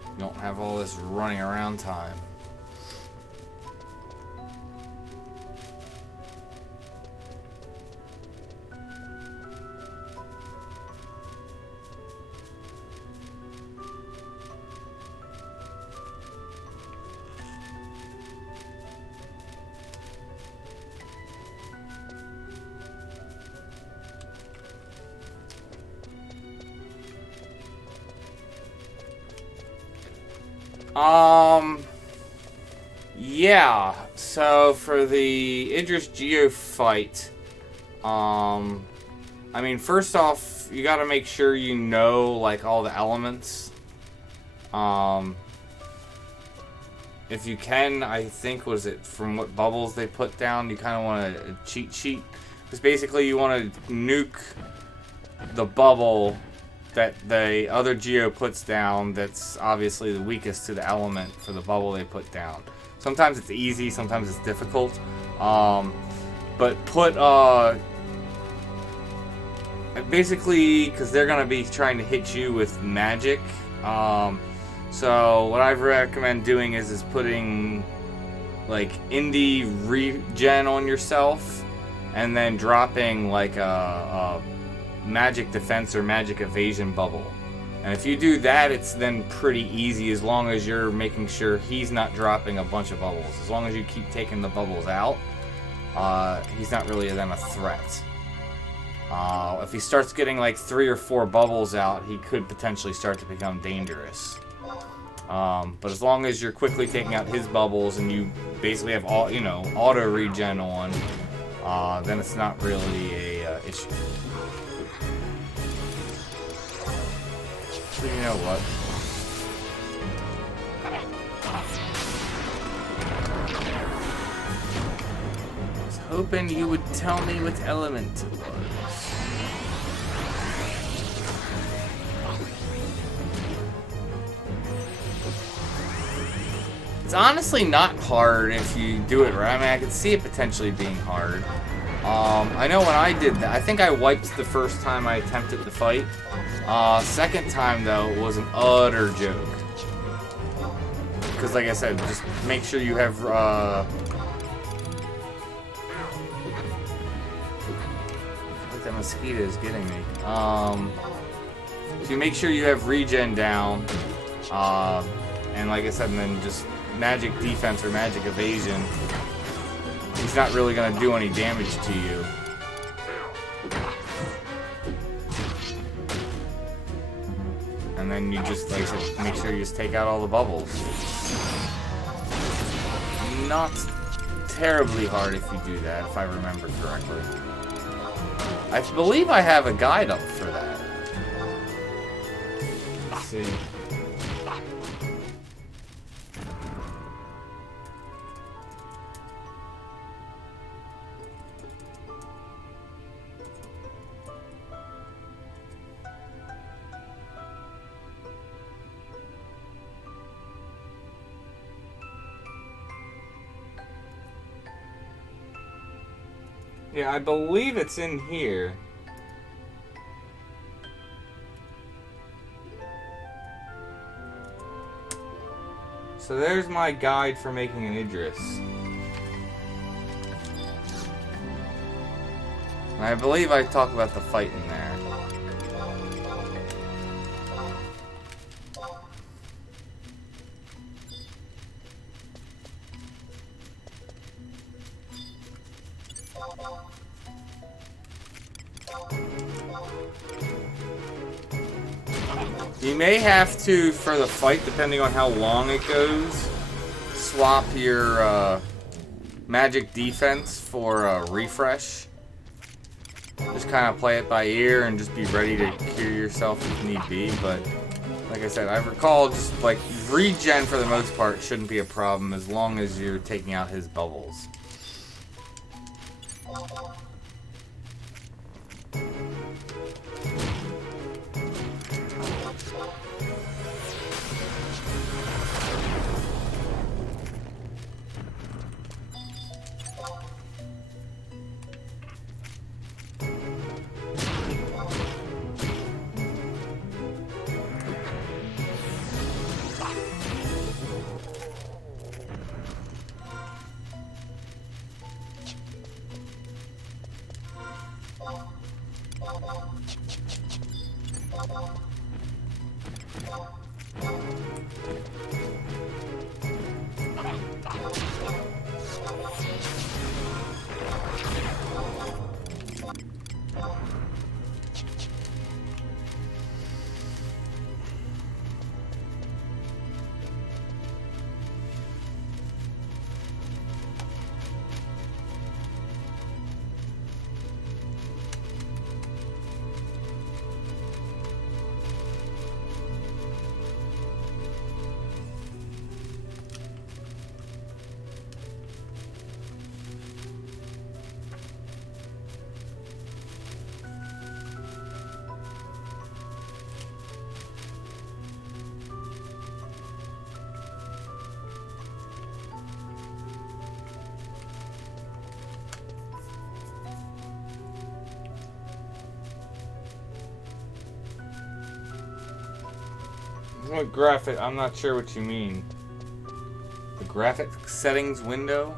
You don't have all this running around time. Yeah. So for the Idris Geo fight, I mean, first off, you got to make sure you know like all the elements. If you can, I think, was it from what bubbles they put down, you kind of want a cheat sheet. Because basically you want to nuke the bubble that the other Geo puts down that's obviously the weakest to the element for the bubble they put down. Sometimes it's easy, sometimes it's difficult. But put, basically, because they're going to be trying to hit you with magic. So what I recommend doing is putting like indie regen on yourself, and then dropping like a magic defense or magic evasion bubble. And if you do that, it's then pretty easy as long as you're making sure he's not dropping a bunch of bubbles. As long as you keep taking the bubbles out, he's not really then a threat. If he starts getting like 3 or 4 bubbles out, he could potentially start to become dangerous. But as long as you're quickly taking out his bubbles and you basically have all, you know, auto regen on, then it's not really a issue. So you know what? I was hoping you would tell me what element it was. It's honestly not hard if you do it right. I mean, I could see it potentially being hard. I know when I did that, I think I wiped the first time I attempted the fight. Second time, though, was an utter joke. Because, like I said, just make sure you have, like that mosquito is getting me. So you make sure you have regen down. And like I said, and then just magic defense or magic evasion. He's not really going to do any damage to you. And then you just, like I said, make sure you just take out all the bubbles. Not terribly hard if you do that, if I remember correctly. I believe I have a guide up for that. Let's see. Yeah, I believe it's in here. So there's my guide for making an Idris. And I believe I talk about the fight in there. You may have to, for the fight, depending on how long it goes, swap your magic defense for a refresh. Just kind of play it by ear and just be ready to cure yourself if need be. But like I said, I recall just like regen for the most part shouldn't be a problem as long as you're taking out his bubbles. What graphic? I'm not sure what you mean. The graphic settings window?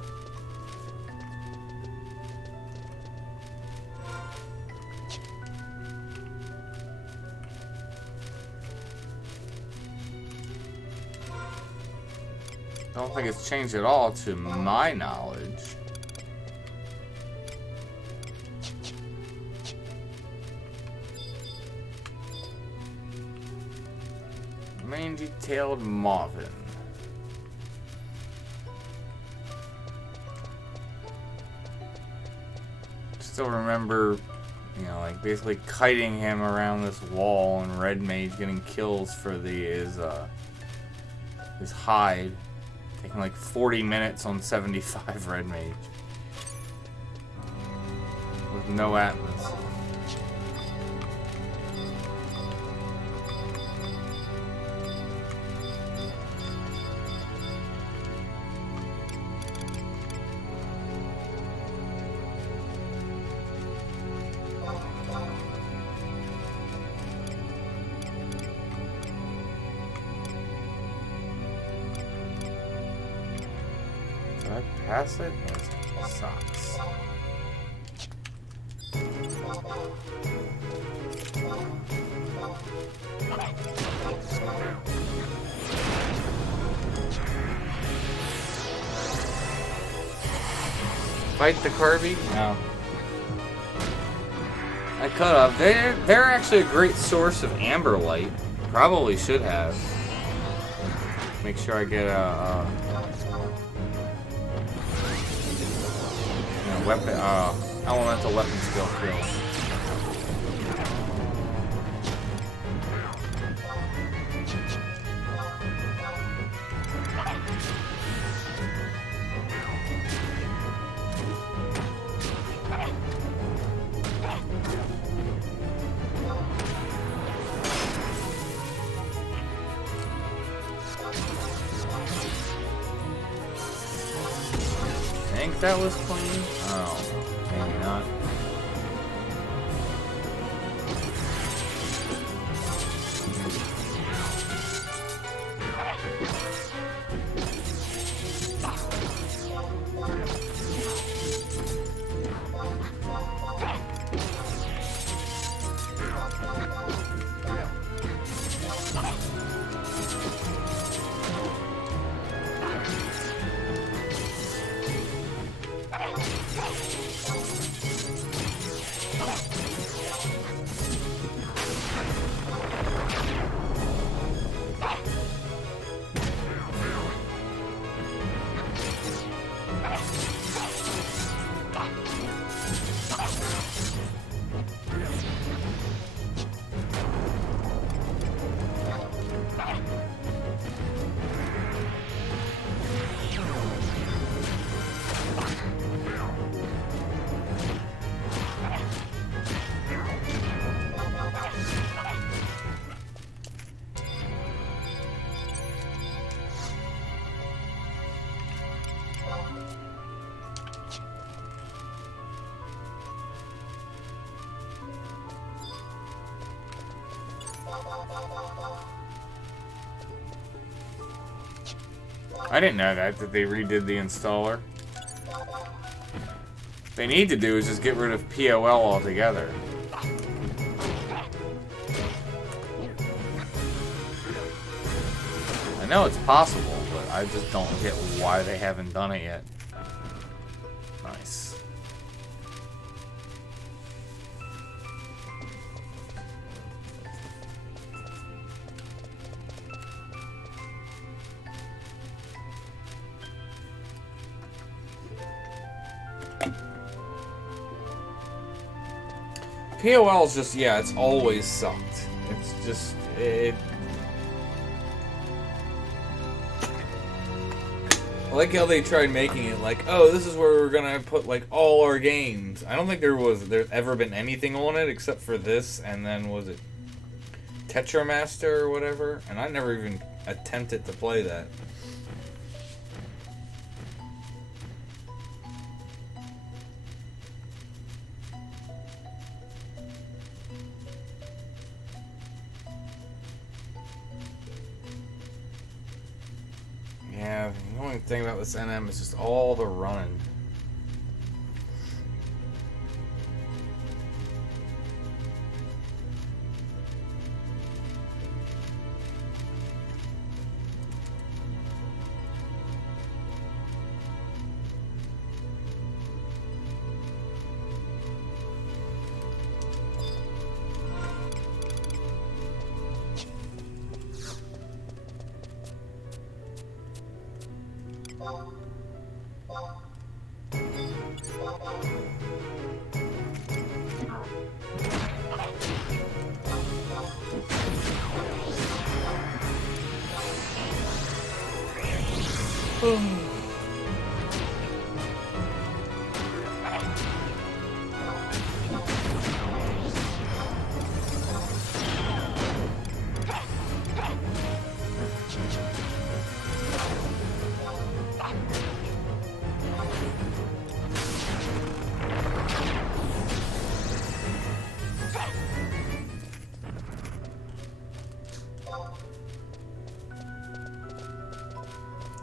I don't think it's changed at all to my knowledge. Mangy-tailed marvin. Still remember, you know, like basically kiting him around this wall and Red Mage getting kills for his hide. Taking like 40 minutes on 75 Red Mage. With no Atlas. Pass it? No, it sucks. Fight the Kirby? No. I could have. They're actually a great source of amber light. Probably should have. Make sure I get a weapon, elemental weapon skill kill. I think that was clean. Oh, maybe not. I didn't know that they redid the installer. What they need to do is just get rid of POL altogether. I know it's possible, but I just don't get why they haven't done it yet. Nice. POL is just, yeah, it's always sucked. It's just, I like how they tried making it like, oh, this is where we're gonna put like all our games. I don't think there's ever been anything on it except for this, and then was it Tetramaster or whatever? And I never even attempted to play that. thing about this NM is just all the running.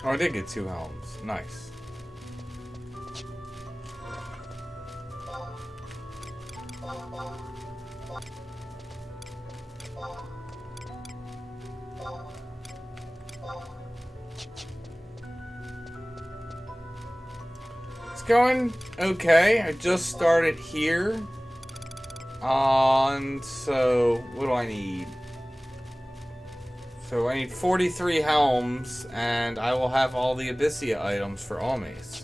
Oh, I did get 2 helms. Nice. It's going okay. I just started here. So what do I need? So I need 43 helms, and I will have all the abyssea items for Almace.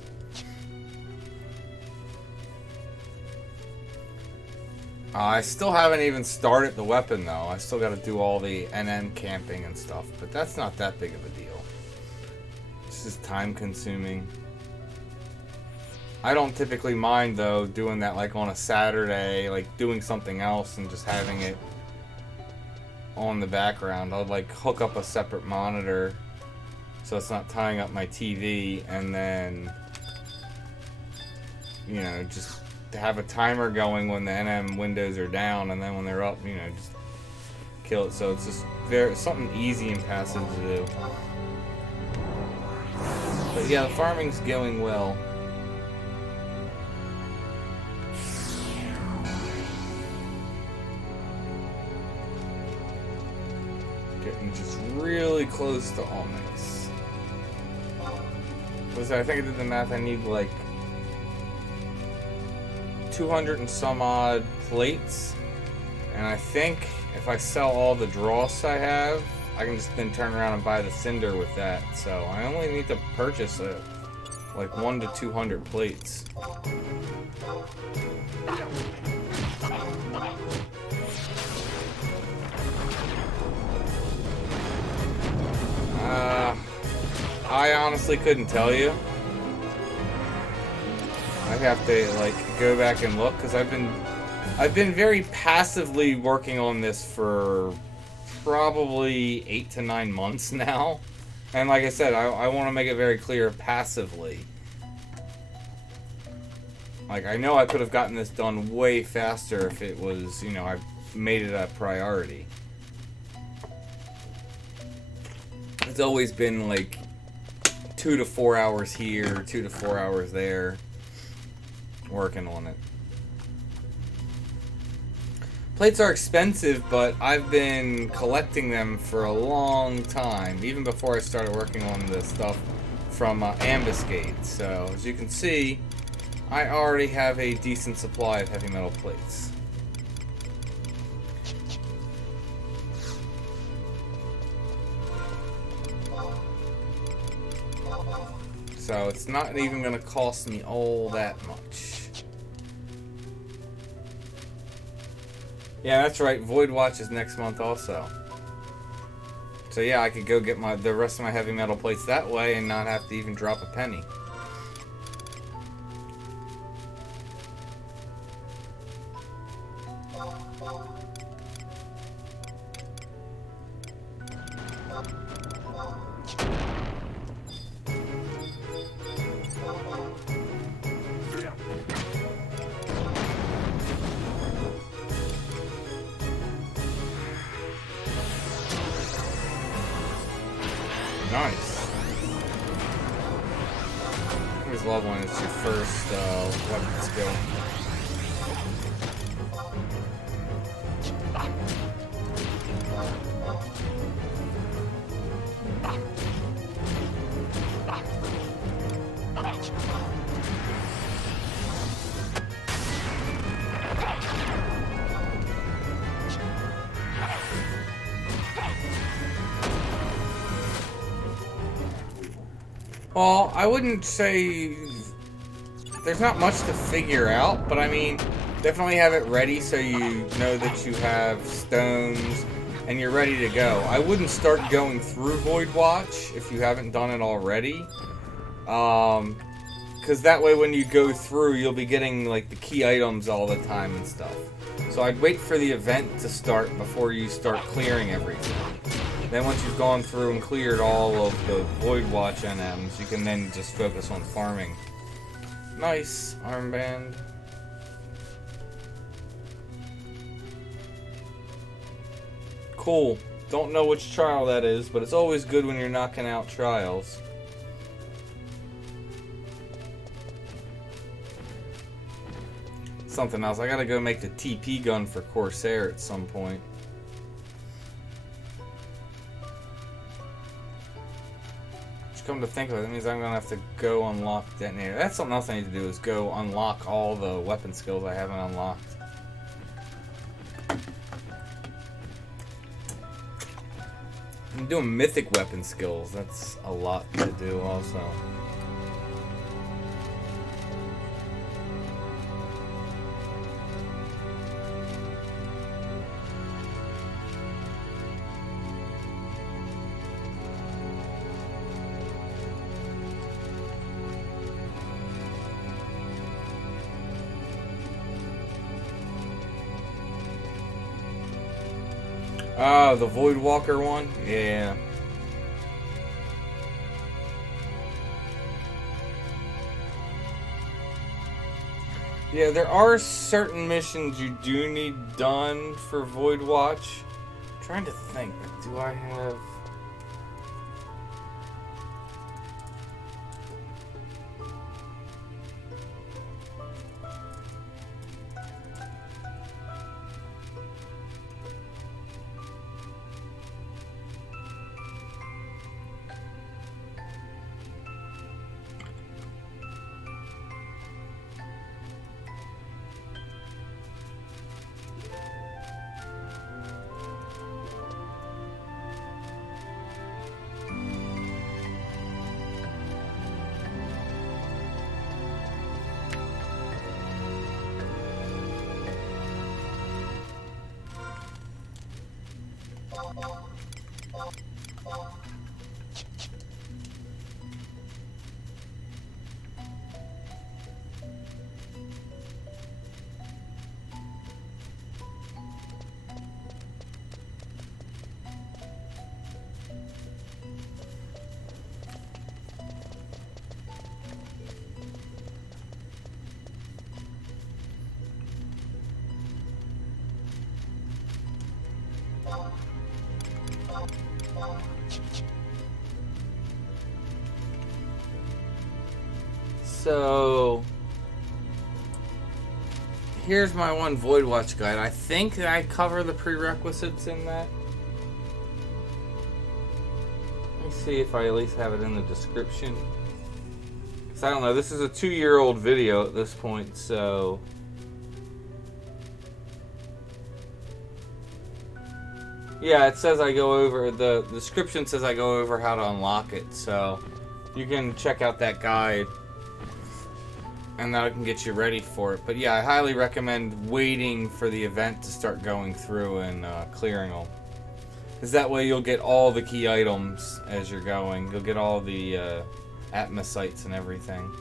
I still haven't even started the weapon, though. I still got to do all the NN camping and stuff, but that's not that big of a deal. It's just time-consuming. I don't typically mind, though, doing that like on a Saturday, like doing something else and just having it on the background. I'll like hook up a separate monitor so it's not tying up my TV, and then, you know, just to have a timer going when the NM windows are down, and then when they're up, you know, just kill it. So it's just something easy and passive to do. But yeah, the farming's going well. Getting just really close to Almace. I think I did the math. I need like 200 and some odd plates, and I think if I sell all the dross I have, I can just then turn around and buy the cinder with that. So I only need to purchase like 1 to 200 plates. I honestly couldn't tell you. I have to like go back and look, because I've been very passively working on this for probably 8 to 9 months now. And like I said, I want to make it very clear, passively. Like, I know I could have gotten this done way faster if it was, you know, I made it a priority. It's always been like 2 to 4 hours here, 2 to 4 hours there, working on it. Plates are expensive, but I've been collecting them for a long time, even before I started working on the stuff from Ambuscade. So, as you can see, I already have a decent supply of heavy metal plates. So it's not even going to cost me all that much. Yeah, that's right. Void Watch is next month also. So yeah, I could go get the rest of my heavy metal plates that way and not have to even drop a penny. Nice. always love when it's your first weapon skill. Well, I wouldn't say there's not much to figure out, but I mean, definitely have it ready so you know that you have stones and you're ready to go. I wouldn't start going through Void Watch if you haven't done it already, because that way when you go through, you'll be getting like the key items all the time and stuff. So I'd wait for the event to start before you start clearing everything. Then once you've gone through and cleared all of the Void Watch NMs, you can then just focus on farming. Nice armband. Cool. Don't know which trial that is, but it's always good when you're knocking out trials. Something else. I gotta go make the TP gun for Corsair at some point. Come to think of it, that means I'm gonna have to go unlock detonator. That's something else I need to do, is go unlock all the weapon skills I haven't unlocked. I'm doing mythic weapon skills. That's a lot to do also. Ah, the Void Walker one? Yeah. Yeah, there are certain missions you do need done for Void Watch. I'm trying to think, do I have... So here's my one Void Watch guide. I think that I cover the prerequisites in that. Let me see if I at least have it in the description. Because I don't know, this is a 2-year-old video at this point, so... Yeah, it says I go over, the description says I go over how to unlock it, so you can check out that guide. And that can get you ready for it. But yeah, I highly recommend waiting for the event to start going through and clearing them. Because that way you'll get all the key items as you're going. You'll get all the atmosites and everything.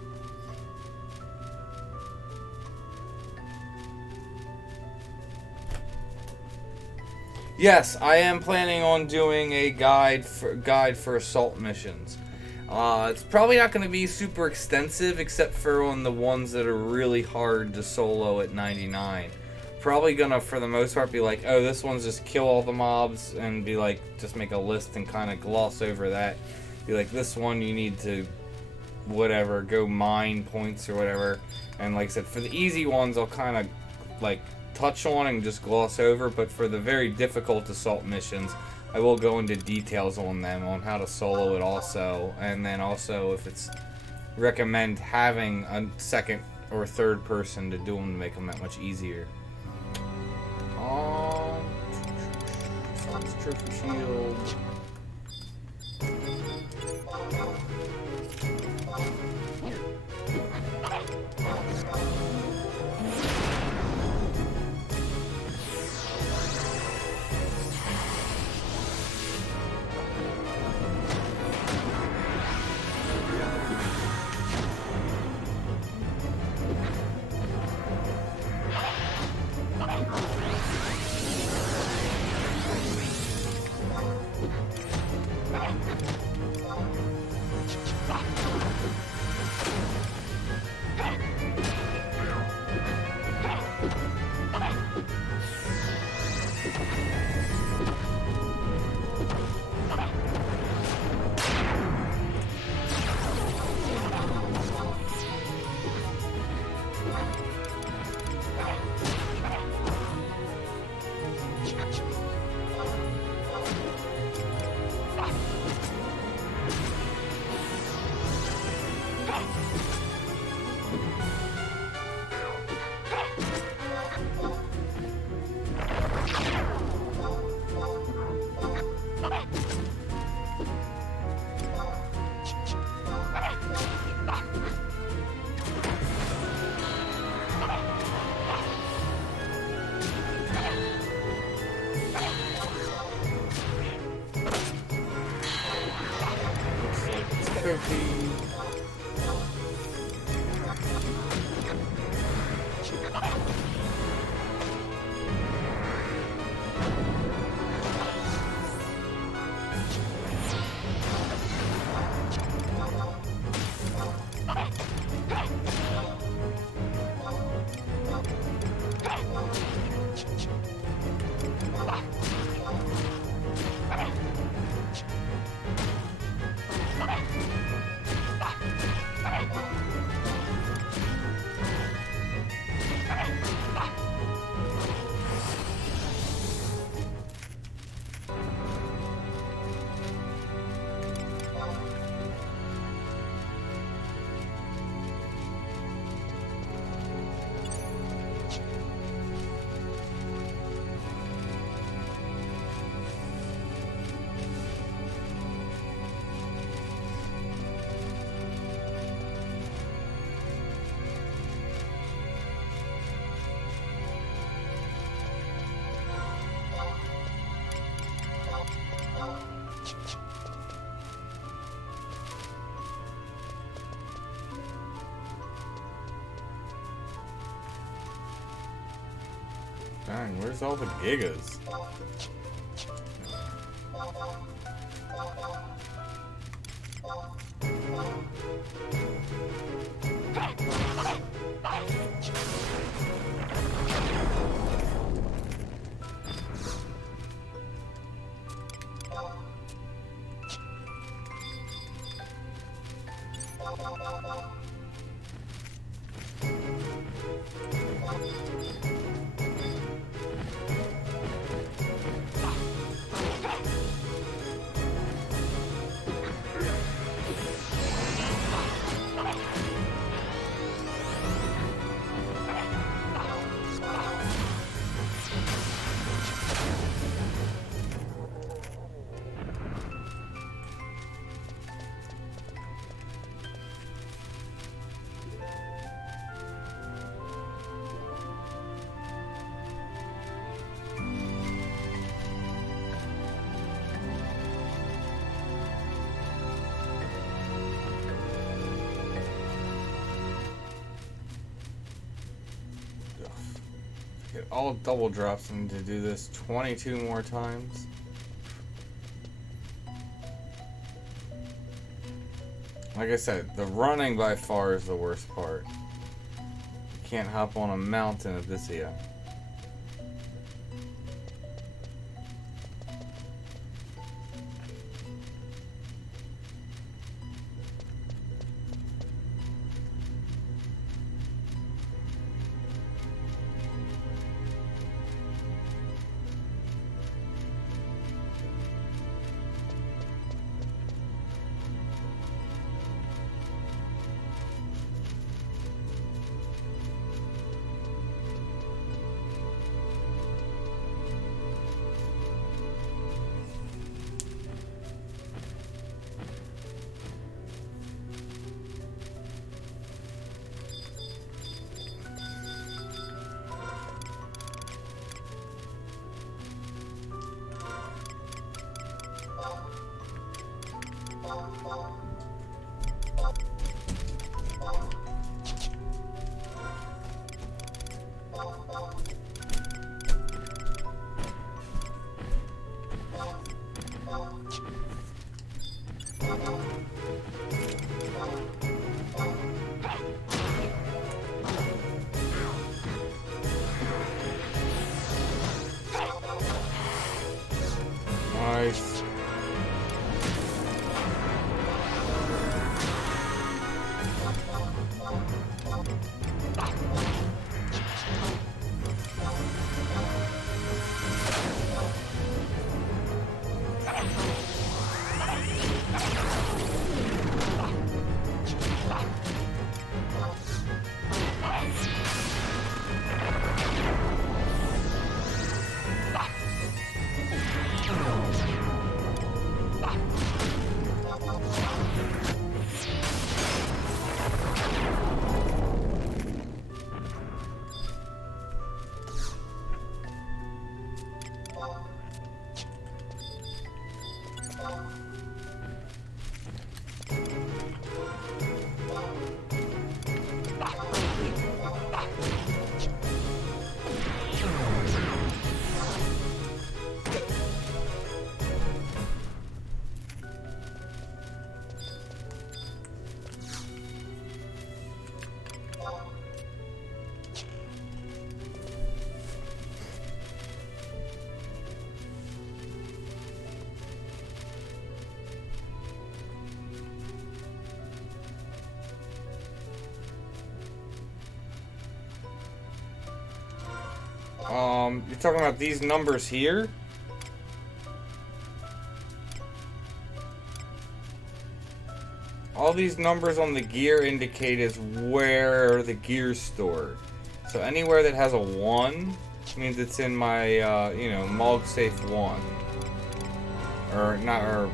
Yes, I am planning on doing a guide for assault missions. It's probably not going to be super extensive, except for on the ones that are really hard to solo at 99. Probably going to, for the most part, be like, oh, this one's just kill all the mobs, and be like, just make a list and kind of gloss over that. Be like, this one you need to whatever, go mine points or whatever. And like I said, for the easy ones, I'll kind of like touch on and just gloss over. But for the very difficult assault missions, I will go into details on them, on how to solo it also. And then also, if it's recommend having a second or third person to do them to make them that much easier. Trophy shield. Dang, where's all the gigas? Get all double drops and to do this 22 more times. Like I said, the running by far is the worst part. You can't hop on a mountain abyssea. You're talking about these numbers here? All these numbers on the gear indicate is where the gear's stored. So anywhere that has a 1 means it's in my, you know, Mog Safe 1. Or not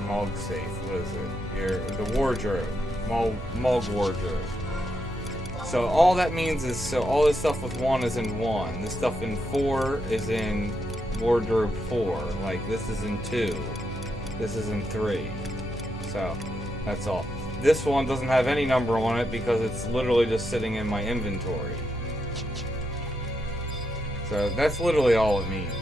Mog Safe, what is it? Here, the wardrobe. Mog wardrobe. So all that means is, so all this stuff with 1 is in 1. This stuff in 4 is in wardrobe 4. Like, this is in 2. This is in 3. So, that's all. This one doesn't have any number on it because it's literally just sitting in my inventory. So, that's literally all it means.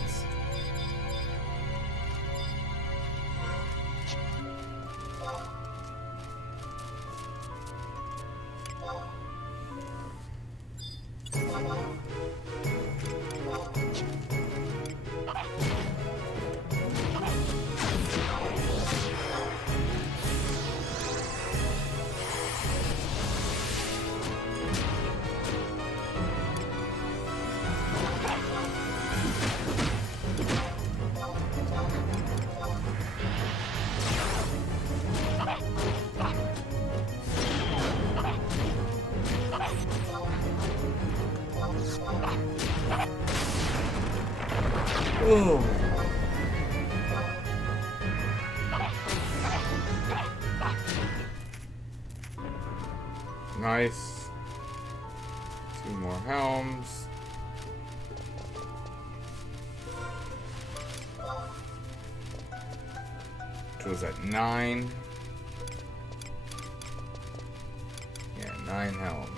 Ooh. Nice. 2 more helms. What was that? 9? Yeah, 9 helms.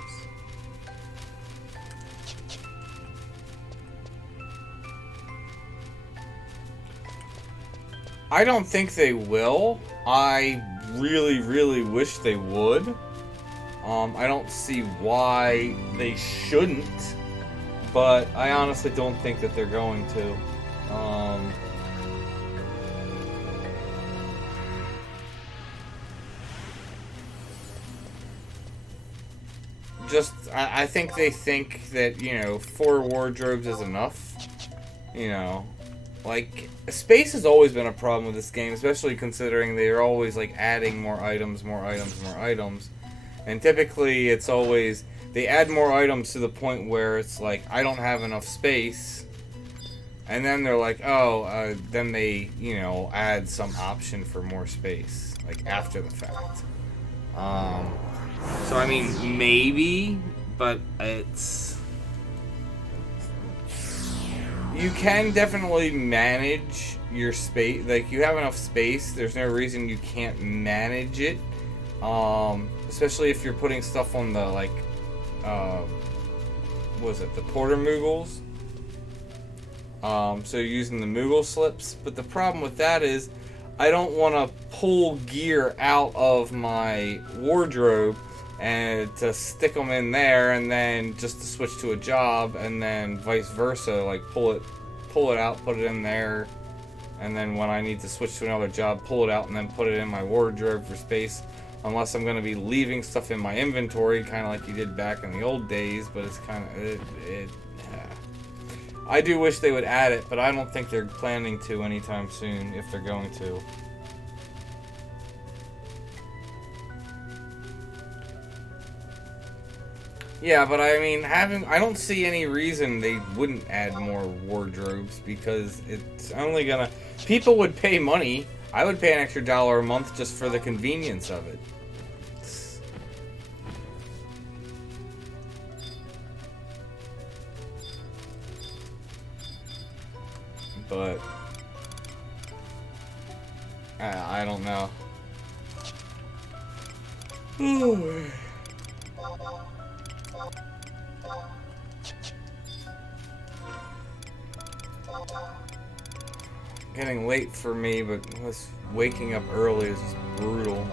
I don't think they will. I really, really wish they would. I don't see why they shouldn't, but I honestly don't think that they're going to. I think they think that, you know, 4 wardrobes is enough. You know, like, space has always been a problem with this game, especially considering they're always, like, adding more items. And typically, it's always, they add more items to the point where it's like, I don't have enough space. And then they're like, oh, then they, you know, add some option for more space, like, after the fact. So, I mean, maybe, but it's... You can definitely manage your space. Like, you have enough space. There's no reason you can't manage it. Especially if you're putting stuff on the, like, what is it? The Porter Moogles. So you're using the Moogle slips. But the problem with that is I don't want to pull gear out of my wardrobe and to stick them in there and then just to switch to a job and then vice versa, like pull it out, put it in there, and then when I need to switch to another job, pull it out and then put it in my wardrobe for space, unless I'm going to be leaving stuff in my inventory, kind of like you did back in the old days. But it's kind of I do wish they would add it, but I don't think they're planning to anytime soon, if they're going to. Yeah, but I mean, I don't see any reason they wouldn't add more wardrobes, because it's only gonna... People would pay money. I would pay an extra $1 a month just for the convenience of it. But... I don't know. Getting late for me, but this waking up early is just brutal.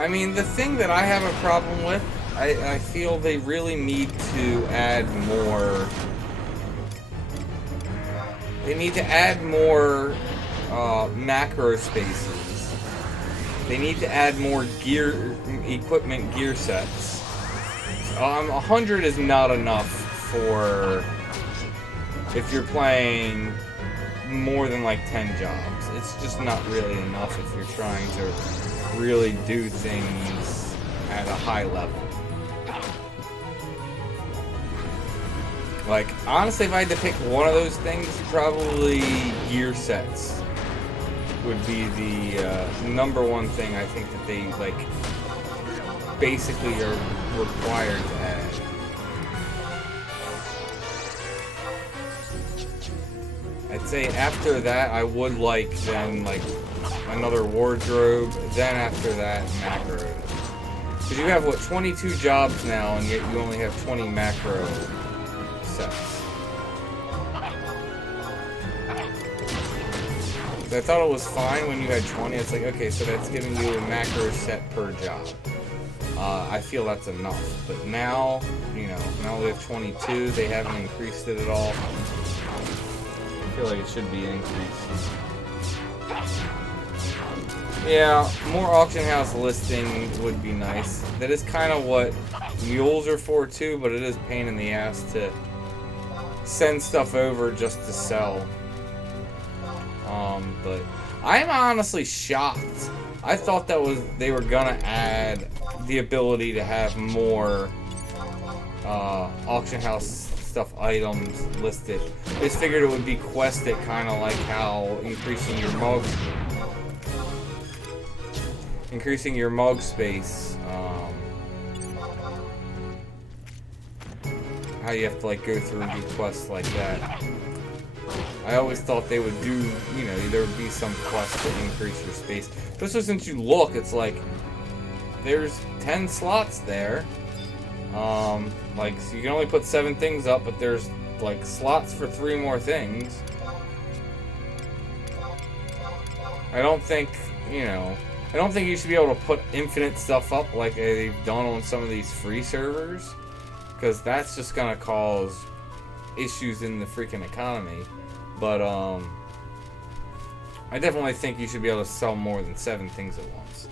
I mean, the thing that I have a problem with, I feel they really need to add more. They need to add more macro spaces. They need to add more equipment gear sets. 100 is not enough for if you're playing more than like 10 jobs. It's just not really enough if you're trying to really do things at a high level. Like, honestly, if I had to pick one of those things, probably gear sets would be the number one thing I think that they, like, basically are required to add. I'd say after that, I would like then, like, another wardrobe, then after that, macros. Because you have, what, 22 jobs now, and yet you only have 20 macro sets. I thought it was fine when you had 20. It's like, okay, so that's giving you a macro set per job. I feel that's enough. But now, you know, now we have 22. They haven't increased it at all. I feel like it should be increased. Yeah, more auction house listing would be nice. That is kind of what mules are for too, but it is a pain in the ass to send stuff over just to sell. But I'm honestly shocked. I thought that they were gonna add the ability to have more auction house stuff items listed. I just figured it would be quested, kind of like how increasing your mug space. How you have to like go through and do quests like that. I always thought they would do, you know, there would be some quest to increase your space. Especially since you look, it's like, there's 10 slots there. Like, so you can only put 7 things up, but there's, like, slots for 3 more things. I don't think, you know, I don't think you should be able to put infinite stuff up like they've done on some of these free servers. Because that's just gonna cause issues in the freaking economy. But, I definitely think you should be able to sell more than 7 things at once.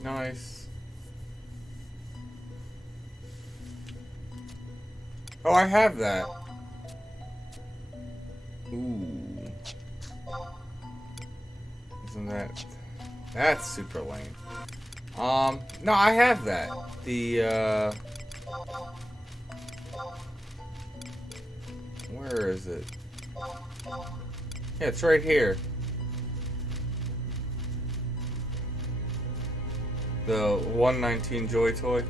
Nice. Oh, I have that. Ooh. Isn't that... That's super lame. No, I have that. The, where is it? Yeah, it's right here. The 119 Joy Toy.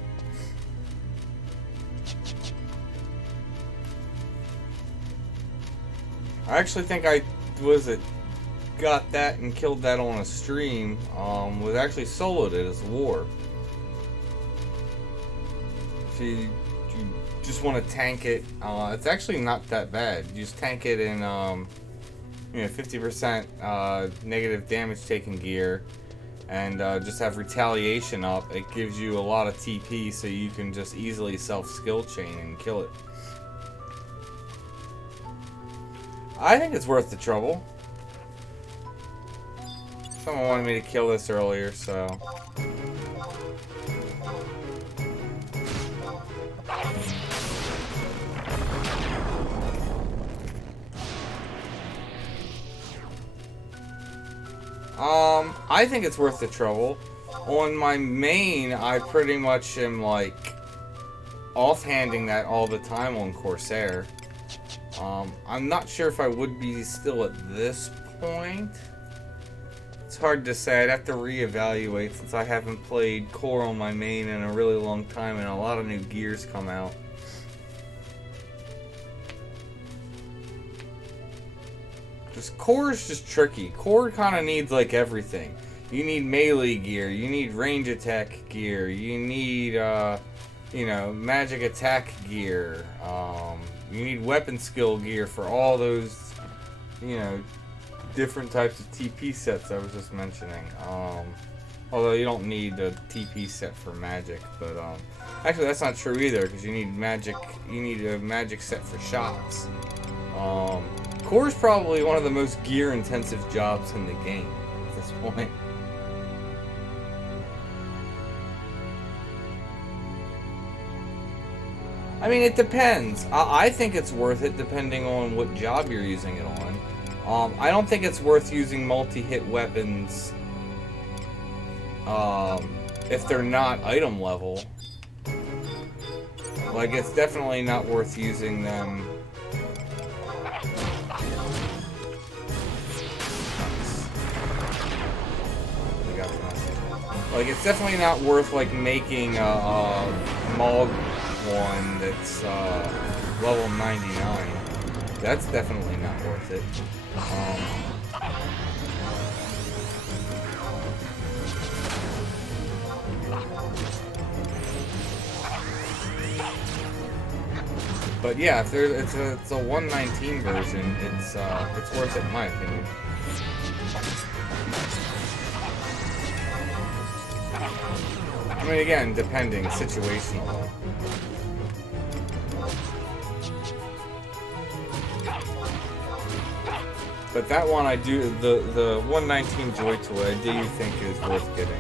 I actually think I got that and killed that on a stream. Was actually soloed it as a war. If you just want to tank it, it's actually not that bad. You just tank it and you know, 50% negative damage taken gear, and just have retaliation up, it gives you a lot of TP, so you can just easily self-skill chain and kill it. I think it's worth the trouble. Someone wanted me to kill this earlier, so... I think it's worth the trouble. On my main, I pretty much am, like, offhanding that all the time on Corsair. I'm not sure if I would be still at this point. It's hard to say. I'd have to reevaluate since I haven't played core on my main in a really long time and a lot of new gears come out. Core is just tricky. Core kind of needs like everything. You need melee gear, you need range attack gear, you need, you know, magic attack gear, you need weapon skill gear for all those, you know, different types of TP sets I was just mentioning. Although you don't need a TP set for magic, but actually that's not true either, because you need magic. You need a magic set for shots. Core is probably one of the most gear-intensive jobs in the game at this point. I mean, it depends. I think it's worth it depending on what job you're using it on. I don't think it's worth using multi-hit weapons if they're not item level. Like, it's definitely not worth using them. Like, it's definitely not worth, like, making a Maul one that's level 99. That's definitely not worth it. But yeah, if it's a 119 version, it's worth it in my opinion. I mean, again, depending, situational. But that one I do, the 119 Joy Toy, I do think is worth getting.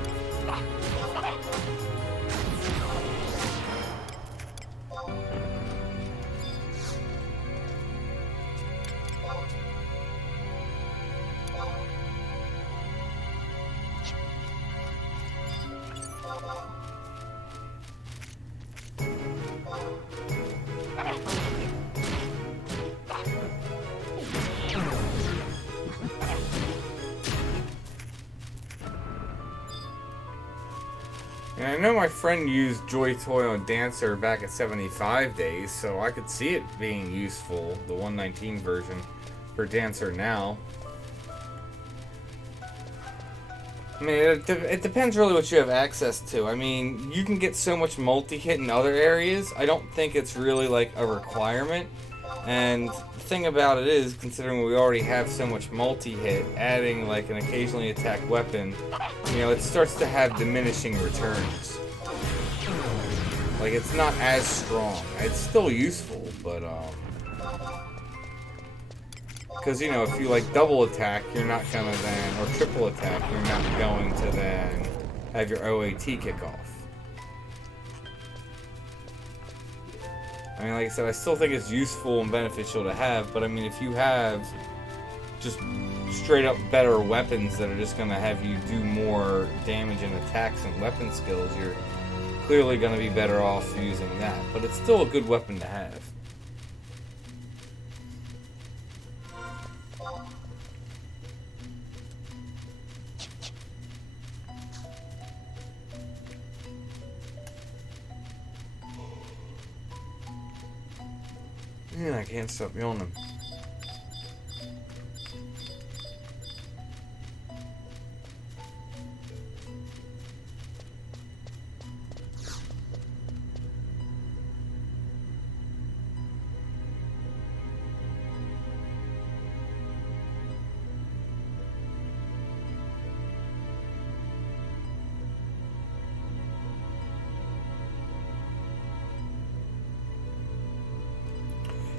And I know my friend used Joy Toy on Dancer back at 75 days, so I could see it being useful, the 119 version, for Dancer now. I mean, it depends really what you have access to. I mean, you can get so much multi-hit in other areas. I don't think it's really like a requirement. And the thing about it is, considering we already have so much multi-hit, adding like an occasionally attacked weapon, you know, it starts to have diminishing returns. Like, it's not as strong. It's still useful, but because, you know, if you like double attack, you're not gonna then, or triple attack, you're not going to then have your OAT kick off. I mean, like I said, I still think it's useful and beneficial to have, but I mean, if you have just straight up better weapons that are just going to have you do more damage and attacks and weapon skills, you're clearly going to be better off using that. But it's still a good weapon to have. Man, I can't stop yawning.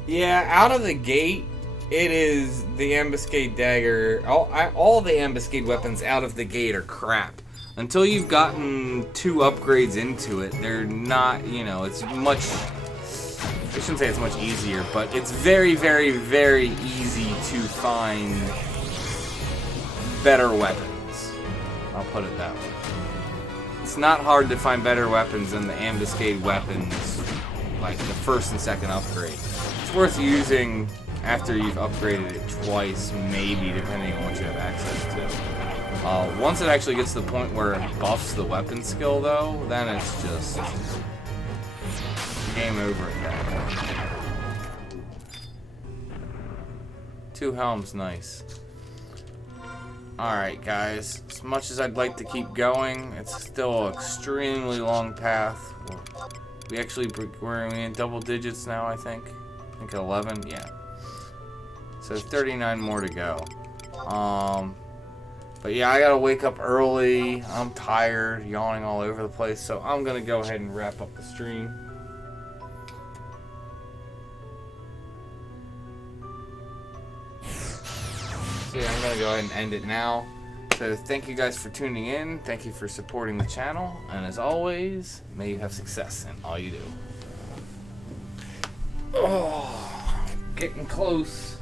Yeah, out of the gate, it is the ambuscade dagger. All the ambuscade weapons out of the gate are crap. Until you've gotten 2 upgrades into it, they're not, you know, it's much... I shouldn't say it's much easier, but it's very, very, very easy to find better weapons. I'll put it that way. It's not hard to find better weapons than the ambuscade weapons, like the first and second upgrade. It's worth using after you've upgraded it twice, maybe, depending on what you have access to. Once it actually gets to the point where it buffs the weapon skill, though, then it's just game over at that point. 2 helms, nice. Alright, guys. As much as I'd like to keep going, it's still an extremely long path. We're in double digits now, I think. I think 11, yeah. So 39 more to go. But yeah, I gotta wake up early. I'm tired, yawning all over the place, so I'm gonna go ahead and wrap up the stream. So yeah, I'm gonna go ahead and end it now. So thank you guys for tuning in. Thank you for supporting the channel. And as always, may you have success in all you do. Oh, getting close.